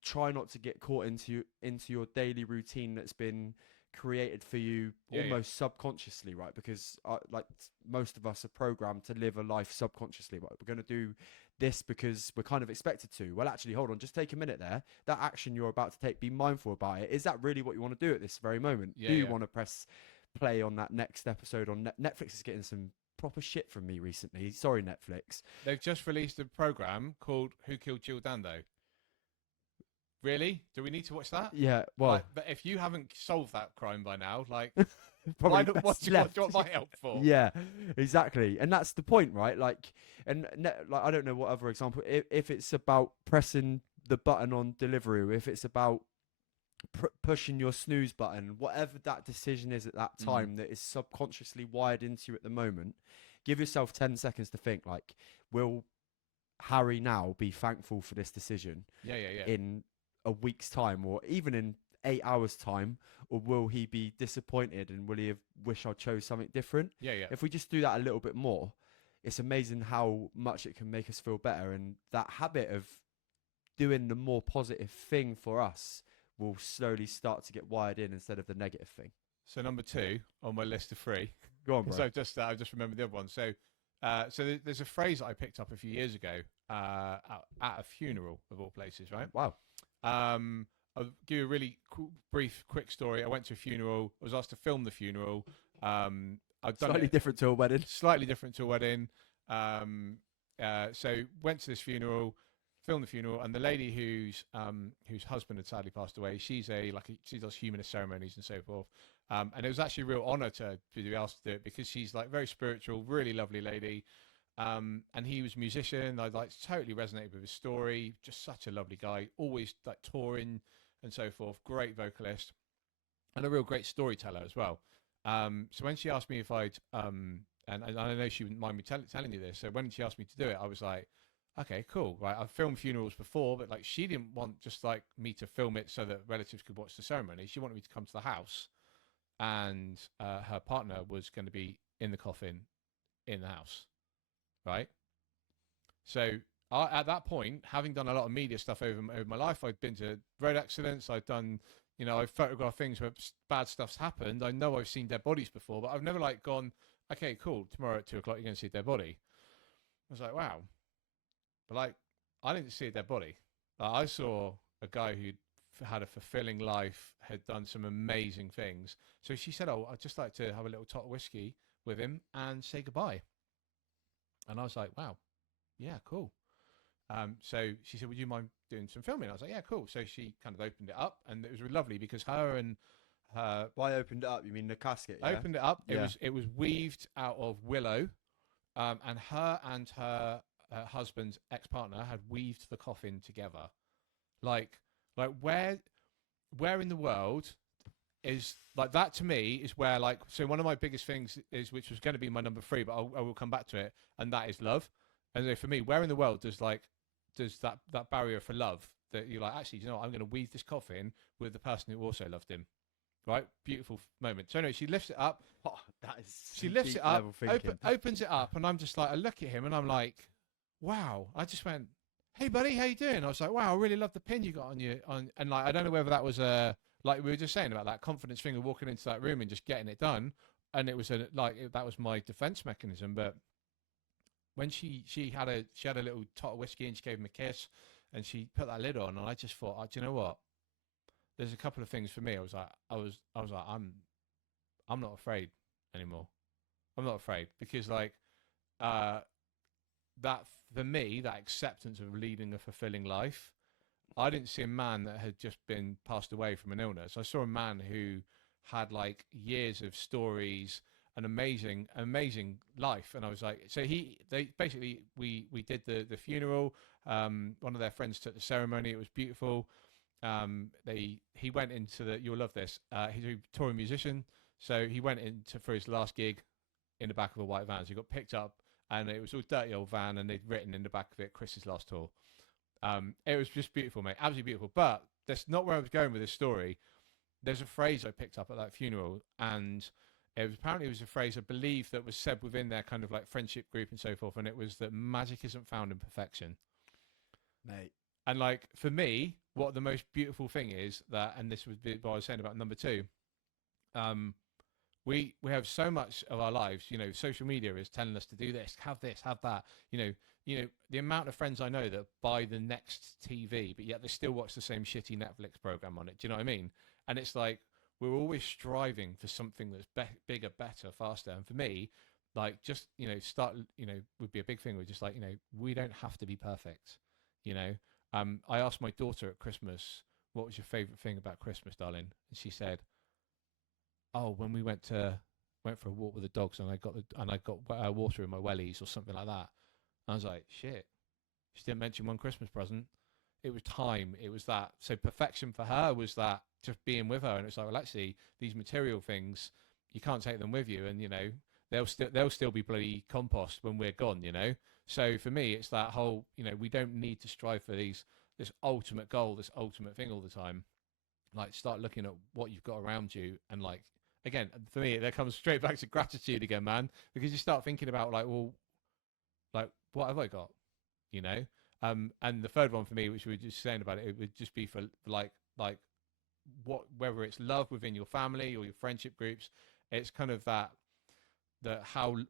try not to get caught into your daily routine that's been created for you Yeah, almost subconsciously, right? Because like most of us are programmed to live a life subconsciously, right? We're going to do this because we're kind of expected to. Well, actually, hold on, just take a minute there. That action you're about to take, be mindful about it. Is that really what you want to do at this very moment? Yeah, Do you yeah. want to press play on that next episode on Netflix? Is getting some proper shit from me recently. Sorry, Netflix. They've just released a program called Who Killed Jill Dando. Really? Do we need to watch that? Yeah, well, Like, but if you haven't solved that crime by now, like, probably why not, what best do you left. want my help for? Yeah, exactly, and that's the point, right? Like, and like I don't know what other example. If it's about pressing the button on delivery, if it's about pushing your snooze button, whatever that decision is at that time that is subconsciously wired into you at the moment, give yourself 10 seconds to think. Like, will Harry now be thankful for this decision Yeah, yeah, yeah. in a week's time, or even in 8 hours time, or will he be disappointed and will he have wish I chose something different? Yeah, yeah. If we just do that a little bit more, it's amazing how much it can make us feel better, and that habit of doing the more positive thing for us will slowly start to get wired in instead of the negative thing. So number 2 on my list of 3. Go on, bro. So I just remembered the other one. So there's a phrase that I picked up a few years ago at a funeral of all places, right? Wow. I'll give you a really brief, quick story. I went to a funeral. I was asked to film the funeral. I've done Slightly different to a wedding. Slightly different to a wedding. So went to this funeral, filmed the funeral, and the lady whose husband had sadly passed away. She does humanist ceremonies and so forth. And it was actually a real honour to be asked to do it, because she's like very spiritual, really lovely lady. And he was a musician. I like totally resonated with his story. Just such a lovely guy, always like touring and so forth. Great vocalist and a real great storyteller as well. So when she asked me if I'd, and I know she wouldn't mind me telling you this. So when she asked me to do it, I was like, okay, cool. Right. I've filmed funerals before, but like she didn't want just like me to film it so that relatives could watch the ceremony. She wanted me to come to the house, and her partner was going to be in the coffin in the house. Right. So at that point, having done a lot of media stuff over my life, I'd been to road accidents. I've done, I've photographed things where bad stuff's happened. I know I've seen dead bodies before, but I've never like gone, okay, cool. Tomorrow at 2:00, you're going to see a dead body. I was like, wow. But like, I didn't see a dead body. I saw a guy who'd had a fulfilling life, had done some amazing things. So she said, oh, I'd just like to have a little tot of whiskey with him and say goodbye. And I was like, wow, yeah, cool. So she said, would you mind doing some filming? I was like, yeah, cool. So she kind of opened it up, and it was really lovely because her and her... Why opened it up? You mean the casket? Yeah? Opened it up. Yeah. It was weaved out of willow, and her husband's ex-partner had weaved the coffin together. Like where in the world is like that? To me is where like, so one of my biggest things is, which was going to be my number 3, but I will come back to it, and that is love. And so for me, where in the world does that barrier for love, that you're like, actually, I'm going to weave this coffin with the person who also loved him, right? Beautiful moment. So anyway, she lifts it up. Oh, that is She lifts it up, thinking. opens it up, and I'm just like, I look at him and I'm like, wow. I just went, hey buddy, how you doing? I was like, wow, I really love the pin you got on, and like, I don't know whether that was like we were just saying about that confidence thing of walking into that room and just getting it done, and it was that was my defense mechanism. But when she had a little tot of whiskey and she gave him a kiss and she put that lid on, and I just thought, do you know what? There's a couple of things for me. I was like, I'm not afraid anymore. I'm not afraid, because like that for me, that acceptance of leading a fulfilling life. I didn't see a man that had just been passed away from an illness. I saw a man who had like years of stories an amazing life. And I was like, so we did the funeral. One of their friends took the ceremony. It was beautiful. He went into you'll love this. He's a touring musician, so he went into for his last gig in the back of a white van. So he got picked up, and it was a dirty old van, and they'd written in the back of it, "Chris's last tour." It was just beautiful, mate, absolutely beautiful. But that's not where I was going with this story. There's a phrase I picked up at that funeral, and apparently it was a phrase I believe that was said within their kind of like friendship group and so forth, and it was that magic isn't found in perfection, Mate. and like for me, what the most beautiful thing is that, and this was what I was saying about number two, we have so much of our lives, social media is telling us to do this, have that, the amount of friends I know that buy the next TV, but yet they still watch the same shitty Netflix program on it. Do you know what I mean? And it's like, we're always striving for something that's bigger, better, faster. And for me, like, just, start, would be a big thing. We're just like, we don't have to be perfect, I asked my daughter at Christmas, what was your favorite thing about Christmas, darling? And she said, oh, when we went for a walk with the dogs, and I got water in my wellies or something like that. I was like, shit. She didn't mention one Christmas present. It was time. It was that. So perfection for her was that, just being with her. And it's like, well, actually, these material things, you can't take them with you, and they'll still be bloody compost when we're gone. So for me, it's that whole, we don't need to strive for this ultimate goal, this ultimate thing all the time. Like, start looking at what you've got around you, and like, again, for me, that comes straight back to gratitude again, man, because you start thinking about like, well, like, what have I got, and the third one for me, which we were just saying about it would just be for like whether it's love within your family or your friendship groups. It's kind of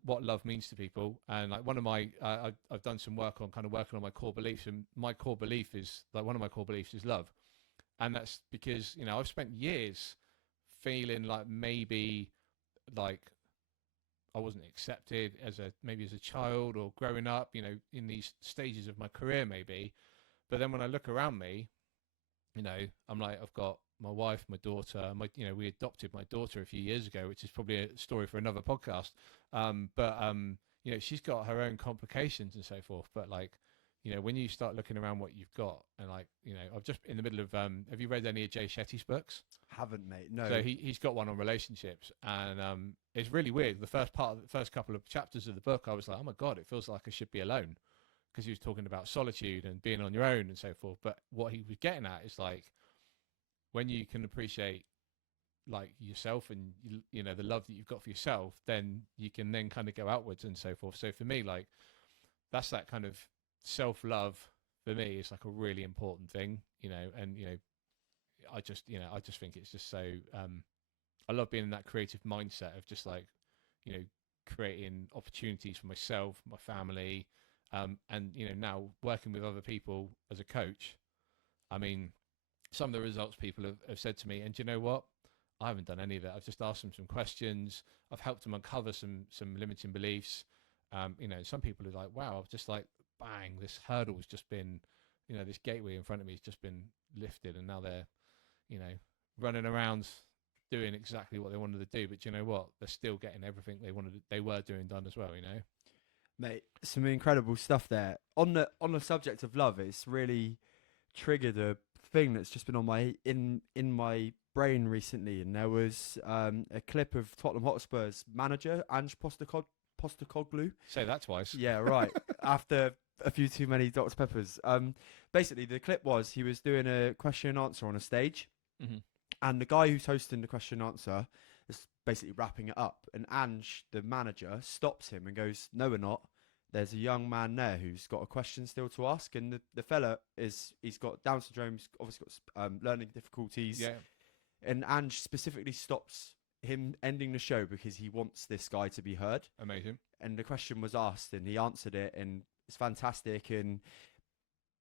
what love means to people. And like, one of my I've done some work on kind of working on my core beliefs, and my core belief is like, one of my core beliefs is love. And that's because I've spent years feeling like maybe like I wasn't accepted as a child or growing up, in these stages of my career maybe. But then when I look around me, I'm like, I've got my wife, my daughter, we adopted my daughter a few years ago, which is probably a story for another podcast. But she's got her own complications and so forth. But like, when you start looking around what you've got, and like, I've just in the middle of, have you read any of Jay Shetty's books? Haven't, mate. No. So he's got one on relationships, and it's really weird. The first couple of chapters of the book, I was like, oh my God, it feels like I should be alone, because he was talking about solitude and being on your own and so forth. But what he was getting at is like, when you can appreciate like yourself and the love that you've got for yourself, then you can then kind of go outwards and so forth. So for me, like, that's that kind of self-love for me is like a really important thing, and I just think it's just so I love being in that creative mindset of just like, creating opportunities for myself, my family, and now working with other people as a coach. I mean, some of the results people have said to me, and do you know what? I haven't done any of it. I've just asked them some questions. I've helped them uncover some limiting beliefs. Some people are like, wow, I've just like, bang, this hurdle has just been, this gateway in front of me has just been lifted, and now they're, running around doing exactly what they wanted to do. But do you know what? They're still getting everything they were doing done as well, Mate, some incredible stuff there. On the subject of love, it's really triggered a thing that's just been on in my brain recently, and there was a clip of Tottenham Hotspur's manager Ange Postecoglou. Say that twice. Yeah, right. After a few too many Dr. Peppers. Basically, the clip was he was doing a question and answer on a stage, and the guy who's hosting the question and answer is basically wrapping it up. And Ange, the manager, stops him and goes, "No, we're not. There's a young man there who's got a question still to ask." And the fella he's got Down syndrome, he's obviously got learning difficulties. Yeah. And Ange specifically stops him ending the show because he wants this guy to be heard. Amazing. And the question was asked, and he answered it, and it's fantastic. And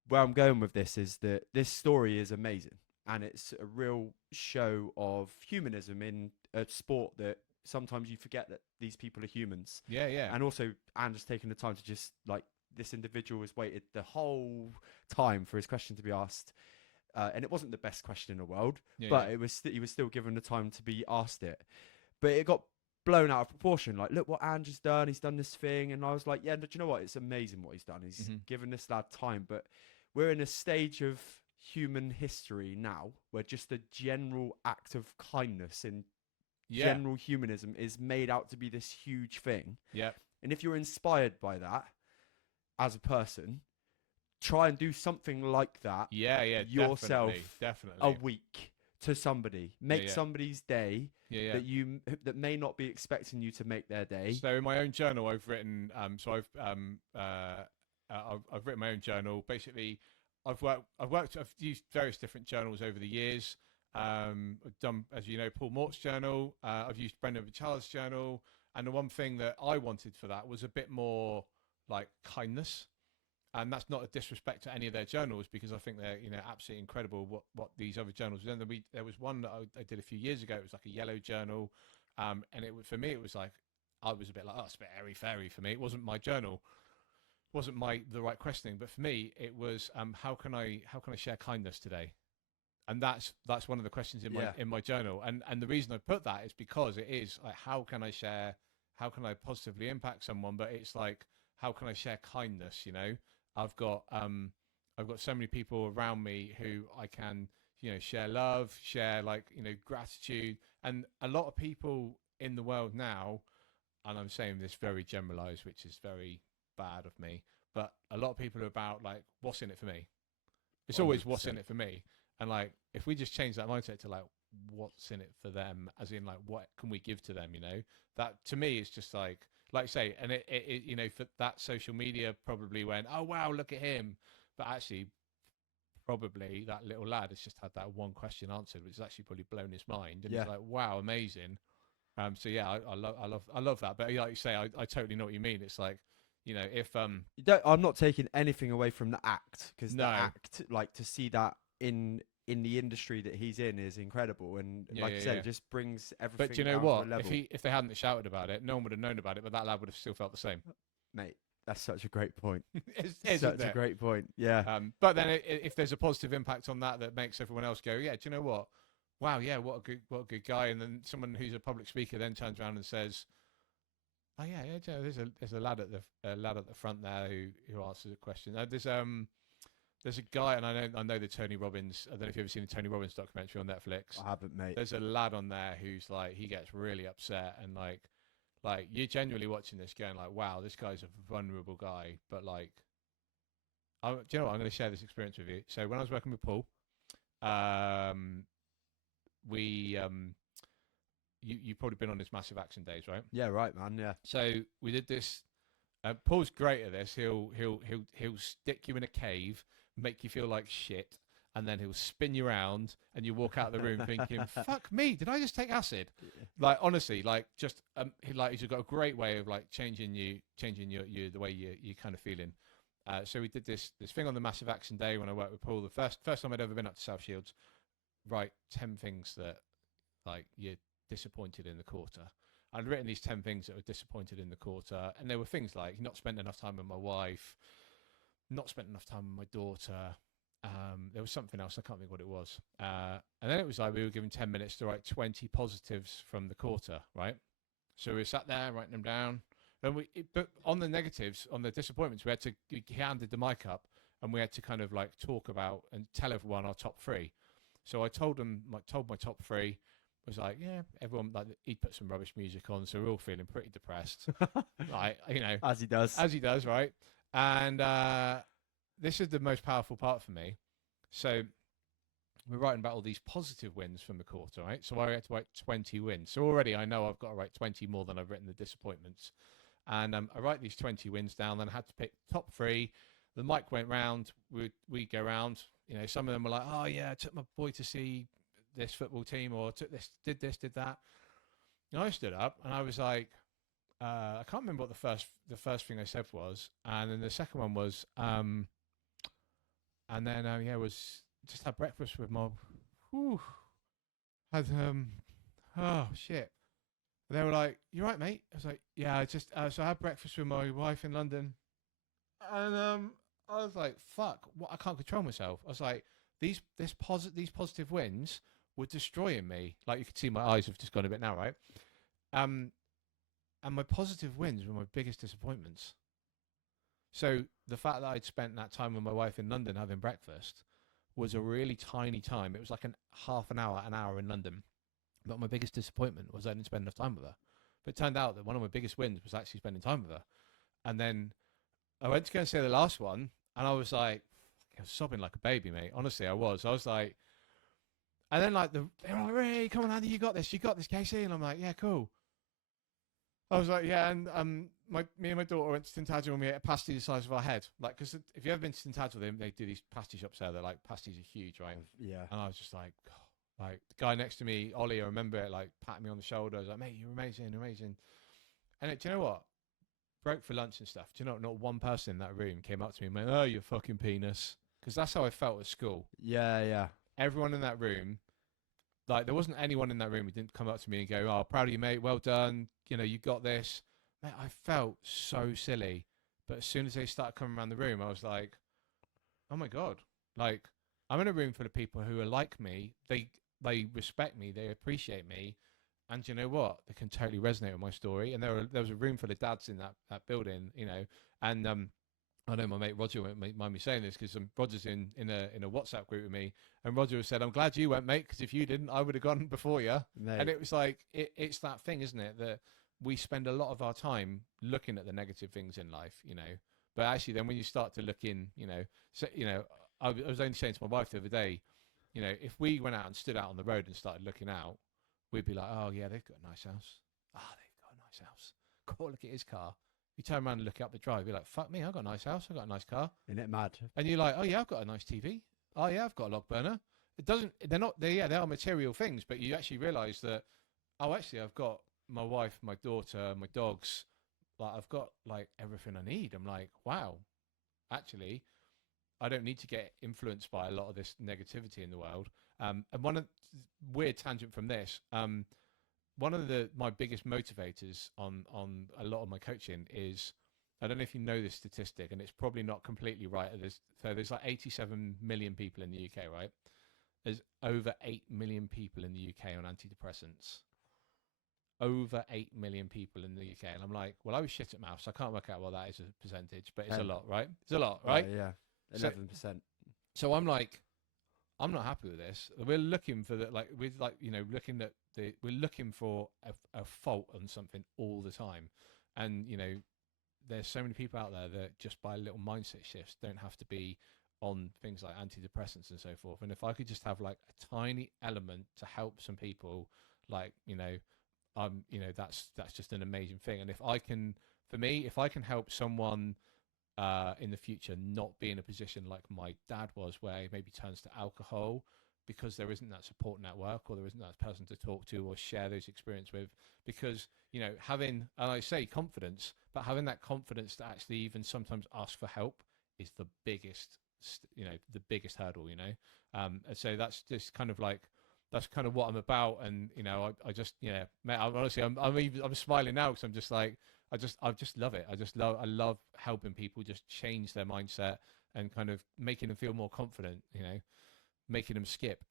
where I'm going with this is that this story is amazing, and it's a real show of humanism in a sport that sometimes you forget that these people are humans. Yeah, yeah. And also, Ange's taken the time to just, like, this individual has waited the whole time for his question to be asked. And it wasn't the best question in the world, but he was still given the time to be asked it. But it got blown out of proportion. Like, look what Andrew's done. He's done this thing. And I was like, yeah, but you know what? It's amazing what he's done. He's given this lad time. But we're in a stage of human history now where just the general act of kindness and general humanism is made out to be this huge thing. Yeah. And if you're inspired by that as a person, try and do something like that. Yeah. Yourself definitely. a week to somebody. Make somebody's day that may not be expecting you to make their day. So in my own journal, I've written. I've written my own journal. Basically, I've used various different journals over the years. I've done, as you know, Paul Mort's journal. I've used Brendan Vichala's journal, and the one thing that I wanted for that was a bit more like kindness. And that's not a disrespect to any of their journals, because I think they're, absolutely incredible what these other journals have done. There was one that I did a few years ago. It was like a yellow journal, and for me it was like, I was a bit like, oh, it's a bit airy fairy for me. It wasn't my journal, wasn't the right questioning. But for me, it was how can I share kindness today? And that's one of the questions in my journal. And the reason I put that is because it is like, how can I positively impact someone? But it's like, how can I share kindness? I've got so many people around me who I can, share love, share gratitude. And a lot of people in the world now, and I'm saying this very generalized, which is very bad of me, but a lot of people are about like, what's in it for me? It's 100%. Always what's in it for me. And like, if we just change that mindset to like, what's in it for them, as in like, what can we give to them? That to me is just like I say, and it for that social media probably went, oh wow, look at him, but actually probably that little lad has just had that one question answered, which has actually probably blown his mind, and he's like, wow, amazing. So yeah, I love that. But like you say, I totally know what you mean. It's like, if I'm not taking anything away from the act, because the act, like, to see that in the industry that he's in is incredible, and like I said, it just brings everything. But do you know what? If they hadn't shouted about it, no one would have known about it, but that lad would have still felt the same. Mate, that's such a great point. It's such a great point. Yeah. But then if there's a positive impact on that makes everyone else go, yeah, do you know what? Wow, yeah, what a good guy. And then someone who's a public speaker then turns around and says, oh yeah, there's a lad at the front there who answers a question. There's a guy, and I know the Tony Robbins. I don't know if you've ever seen the Tony Robbins documentary on Netflix. I haven't, mate. There's a lad on there who's like, he gets really upset, and like you're genuinely watching this going like, wow, this guy's a vulnerable guy. But like, do you know what? I'm going to share this experience with you. So when I was working with Paul, you've probably been on his massive action days, right? Yeah, right, man. Yeah. So we did this. Paul's great at this. He'll stick you in a cave, make you feel like shit, and then he'll spin you around, and you walk out of the room thinking, "Fuck me, did I just take acid?" Yeah. Like honestly, like just he's got a great way of like changing you the way you kind of feeling. So we did this thing on the Massive Action Day when I worked with Paul. The first time I'd ever been up to South Shields. Write 10 things that like you're disappointed in the quarter. I'd written these 10 things that were disappointed in the quarter, and there were things like not spent enough time with my wife, not spent enough time with my daughter. There was something else, I can't think what it was. And then it was like we were given 10 minutes to write 20 positives from the quarter, right? So we sat there writing them down. And but on the negatives, on the disappointments, he handed the mic up, and we had to kind of like talk about and tell everyone our top 3. So I told my top 3. Was like, yeah, everyone, like, he'd put some rubbish music on, so we're all feeling pretty depressed. Like, as he does, right? And this is the most powerful part for me. So we're writing about all these positive wins from the quarter, right? So I had to write 20 wins. So already I know I've got to write 20 more than I've written the disappointments. And I write these 20 wins down, then I had to pick top 3. The mic went round. We go round. Some of them were like, oh yeah, I took my boy to see this football team, or took this, did that. And I stood up and I was like, I can't remember what the first thing I said was, and then the second one was, and then was just had breakfast with my, oh shit. And they were like, "You right, mate?" I was like, "Yeah, I just so I had breakfast with my wife in London," and I was like, "Fuck, what? I can't control myself." I was like, these positive wins were destroying me. Like you can see, my eyes have just gone a bit now, right? and my positive wins were my biggest disappointments. So the fact that I'd spent that time with my wife in London having breakfast was a really tiny time. It was like an half an hour in London. But my biggest disappointment was I didn't spend enough time with her. But it turned out that one of my biggest wins was actually spending time with her. And then I went to go and say the last one, and I was like, I was sobbing like a baby, mate. Honestly, I was. I was like, and then like they were like, Ray, come on, Andy, you got this, Casey. And I'm like, yeah, cool. I was like, yeah, and me and my daughter went to Tintagel and we ate a pasty the size of our head. Like, because if you've ever been to Tintagel, they do these pasty shops there. They're like, pasties are huge, right? Yeah. And I was just like, God. Like, the guy next to me, Ollie, I remember it, like, patting me on the shoulder. I was like, mate, you're amazing, amazing. And do you know what? Broke for lunch and stuff. Do you know, not one person in that room came up to me and went, oh, you fucking penis. Because that's how I felt at school. Yeah, yeah. Everyone in that room, like, there wasn't anyone in that room who didn't come up to me and go, oh, proud of you, mate, well done, you know, you got this. Mate, I felt so silly. But as soon as they started coming around the room, I was like, oh my God. Like, I'm in a room full of people who are like me. They respect me. They appreciate me. And you know what? They can totally resonate with my story. And there was a room full of dads in that building, you know. And I know my mate Roger won't mind me saying this because Roger's in a WhatsApp group with me, and Roger said, "I'm glad you went, mate, because if you didn't, I would have gone before you." Mate. And it was like it's that thing, isn't it, that we spend a lot of our time looking at the negative things in life, you know. But actually, then when you start to look in, you know, so you know, I was only saying to my wife the other day, you know, if we went out and stood out on the road and started looking out, we'd be like, oh yeah, they've got a nice house. Ah, they've got a nice house. Cool, look at his car. You turn around and look up the drive, you're like, fuck me, I've got a nice house, I've got a nice car. Isn't it mad? And you're like, oh yeah, I've got a nice TV. Oh yeah, I've got a log burner. It doesn't, they are material things, but you actually realise that, oh, actually, I've got my wife, my daughter, my dogs, like I've got like everything I need. I'm like, wow, actually, I don't need to get influenced by a lot of this negativity in the world. And one of weird tangent from this, one of my biggest motivators on a lot of my coaching is, I don't know if you know this statistic, and it's probably not completely right. There's like 87 million people in the UK, right? There's over 8 million people in the UK on antidepressants. Over 8 million people in the UK. And I'm like, well, I was shit at maths. I can't work out what that is a percentage, but it's a lot, right? It's a lot, right? Yeah, 11%. So I'm like, I'm not happy with this. We're looking for we're looking for a fault on something all the time. And, you know, there's so many people out there that just by little mindset shifts don't have to be on things like antidepressants and so forth. And if I could just have like a tiny element to help some people, like, you know, that's just an amazing thing. And if I can help someone in the future not be in a position like my dad was, where he maybe turns to alcohol because there isn't that support network, or there isn't that person to talk to or share those experiences with, because, you know, having, and I say confidence, but having that confidence to actually even sometimes ask for help is the biggest hurdle, you know. And so that's just kind of like, that's kind of what I'm about. And, you know, I just, yeah, mate, I'm smiling now because I'm just like, I just love it. I love helping people just change their mindset and kind of making them feel more confident, you know, making them skip.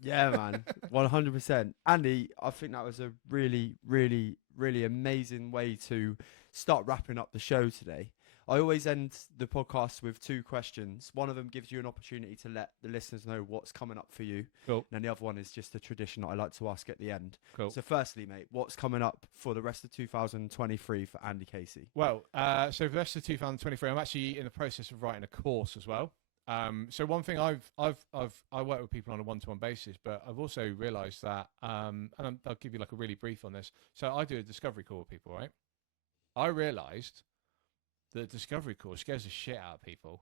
Yeah, man, 100%. Andy, I think that was a really, really, really amazing way to start wrapping up the show today. I always end the podcast with 2 questions. One of them gives you an opportunity to let the listeners know what's coming up for you. Cool. And the other one is just a tradition that I like to ask at the end. Cool. So firstly, mate, what's coming up for the rest of 2023 for Andy Casey? Well, so for the rest of 2023, I'm actually in the process of writing a course as well. So one thing I work with people on a one-to-one basis, but I've also realised that, and I'll give you like a really brief on this. So I do a discovery call with people, right? I realised the discovery call scares the shit out of people.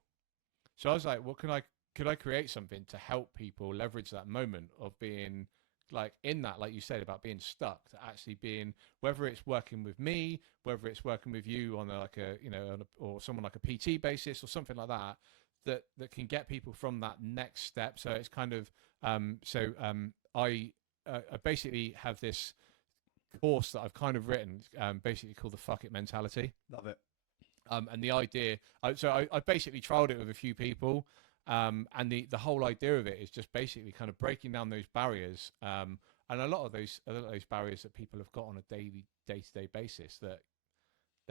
So I was like, well, could I create something to help people leverage that moment of being like in that, like you said, about being stuck, to actually being, whether it's working with me, whether it's working with you on or someone like a PT basis or something like that, that can get people from that next step. So it's kind of, I basically have this course that I've kind of written, basically called the Fuck It Mentality. Love it. And the idea, I basically trialed it with a few people, and the whole idea of it is just basically kind of breaking down those barriers, and a lot of those barriers that people have got on a day-to-day basis that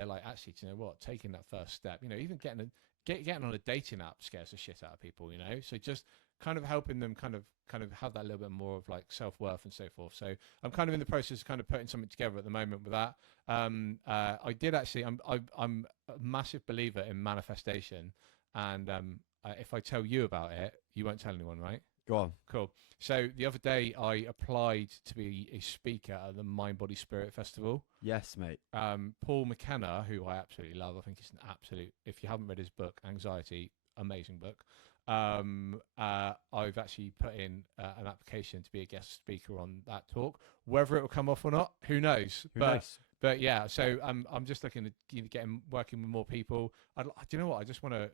they're like, actually, do you know what? Taking that first step, even getting on a dating app scares the shit out of people, So just kind of helping them kind of have that little bit more of like self-worth and so forth. So I'm kind of in the process of kind of putting something together at the moment with that. I did actually, I'm a massive believer in manifestation, and if I tell you about it, you won't tell anyone, right? Go on. Cool. So the other day I applied to be a speaker at the Mind Body Spirit Festival. Yes, mate. Paul McKenna, who I absolutely love, I think he's an absolute, if you haven't read his book, Anxiety, amazing book. I've actually put in an application to be a guest speaker on that talk. Whether it will come off or not, who knows? Who knows? But yeah, so I'm just looking at working with more people. Do you know what? I just want to,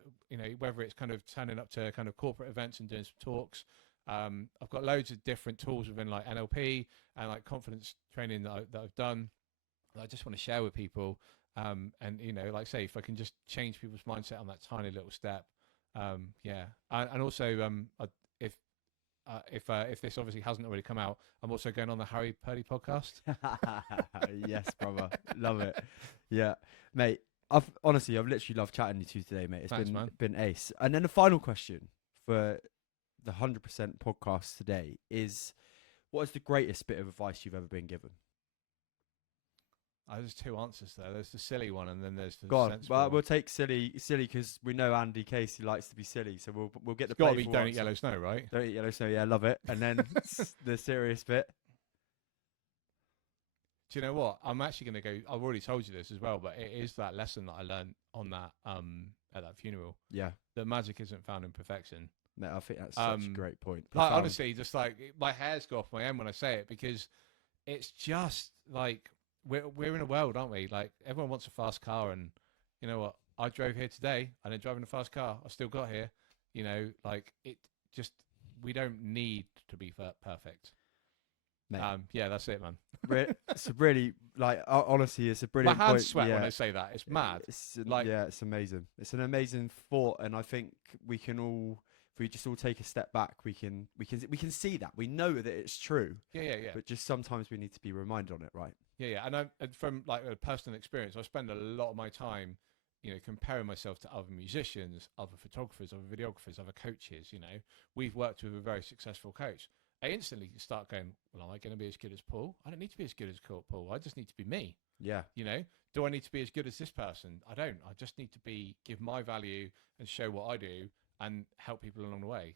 whether it's kind of turning up to kind of corporate events and doing some talks. I've got loads of different tools within like NLP and like confidence training that I've done. That I just want to share with people. And like say, if I can just change people's mindset on that tiny little step. Yeah, and also if this obviously hasn't already come out, I'm also going on the Harry Purdy podcast. Yes, brother, love it. Yeah, mate. I've literally loved chatting to you today, mate. Thanks, man. Been ace. And then the final question for the 100% podcast today is, what is the greatest bit of advice you've ever been given? There's two answers there. There's the silly one, and then there's the Go on. sensible Well, one. we'll take silly because we know Andy Casey likes to be silly, so we'll get the. It's got to be playful don't eat answer. yellow snow, right? Don't eat yellow snow. Yeah, love it. And then the serious bit. Do you know what? I'm actually going to go. I've already told you this as well, but it is that lesson that I learned on that at that funeral. Yeah. That magic isn't found in perfection. Mate, I think that's such a great point. Like, honestly, just like my hairs go off my head when I say it, because it's just like we're in a world, aren't we? Like everyone wants a fast car, and you know what? I drove here today. I didn't drive in a fast car. I still got here. Like it just, we don't need to be perfect. Mate. Yeah, that's it, man. It's a really, like, honestly, it's a brilliant My hands point. sweat Yeah. when I say that. It's mad. Yeah, it's amazing. It's an amazing thought, and I think we can all, if we just all take a step back, we can see that. We know that it's true. Yeah. But just sometimes we need to be reminded on it, right? Yeah. And from like a personal experience, I spend a lot of my time, comparing myself to other musicians, other photographers, other videographers, other coaches. We've worked with a very successful coach. I instantly start going, well, am I going to be as good as Paul? I don't need to be as good as Paul. I just need to be me. Yeah. Do I need to be as good as this person? I don't. I just need to give my value and show what I do and help people along the way.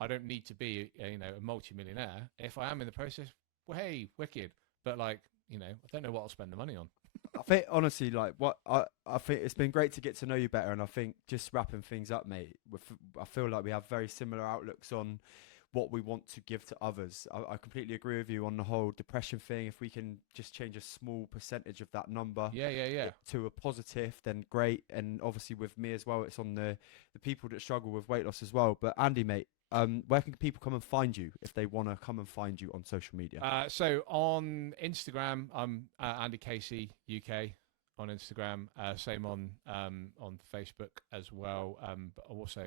I don't need to be, a multi-millionaire. If I am in the process, well, hey, wicked. But I don't know what I'll spend the money on. I think honestly, like I think it's been great to get to know you better, and I think just wrapping things up, mate. I feel like we have very similar outlooks on what we want to give to others. I completely agree with you on the whole depression thing. If we can just change a small percentage of that number to a positive, then great. And obviously with me as well, it's on the people that struggle with weight loss as well. But Andy, mate, where can people come and find you if they want to come and find you on social media? So on Instagram, I'm Andy Casey UK on Instagram. Same on Facebook as well. But also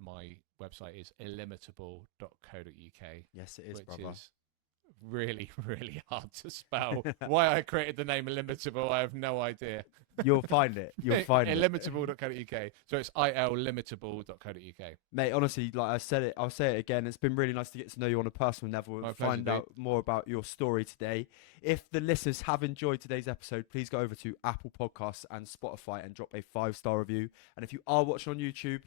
my website is illimitable.co.uk. Yes, it is, which brother. is really, really hard to spell. Why I created the name Illimitable, I have no idea. You'll find it. You'll find it. Illimitable.co.uk. So it's illimitable.co.uk. Mate, honestly, like I said it, I'll say it again. It's been really nice to get to know you on a personal level and find out more about your story today. If the listeners have enjoyed today's episode, please go over to Apple Podcasts and Spotify and drop a 5-star review. And if you are watching on YouTube,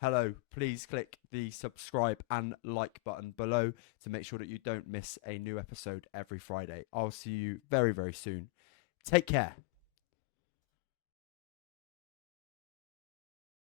hello, please click the subscribe and like button below to make sure that you don't miss a new episode every Friday. I'll see you very, very soon. Take care.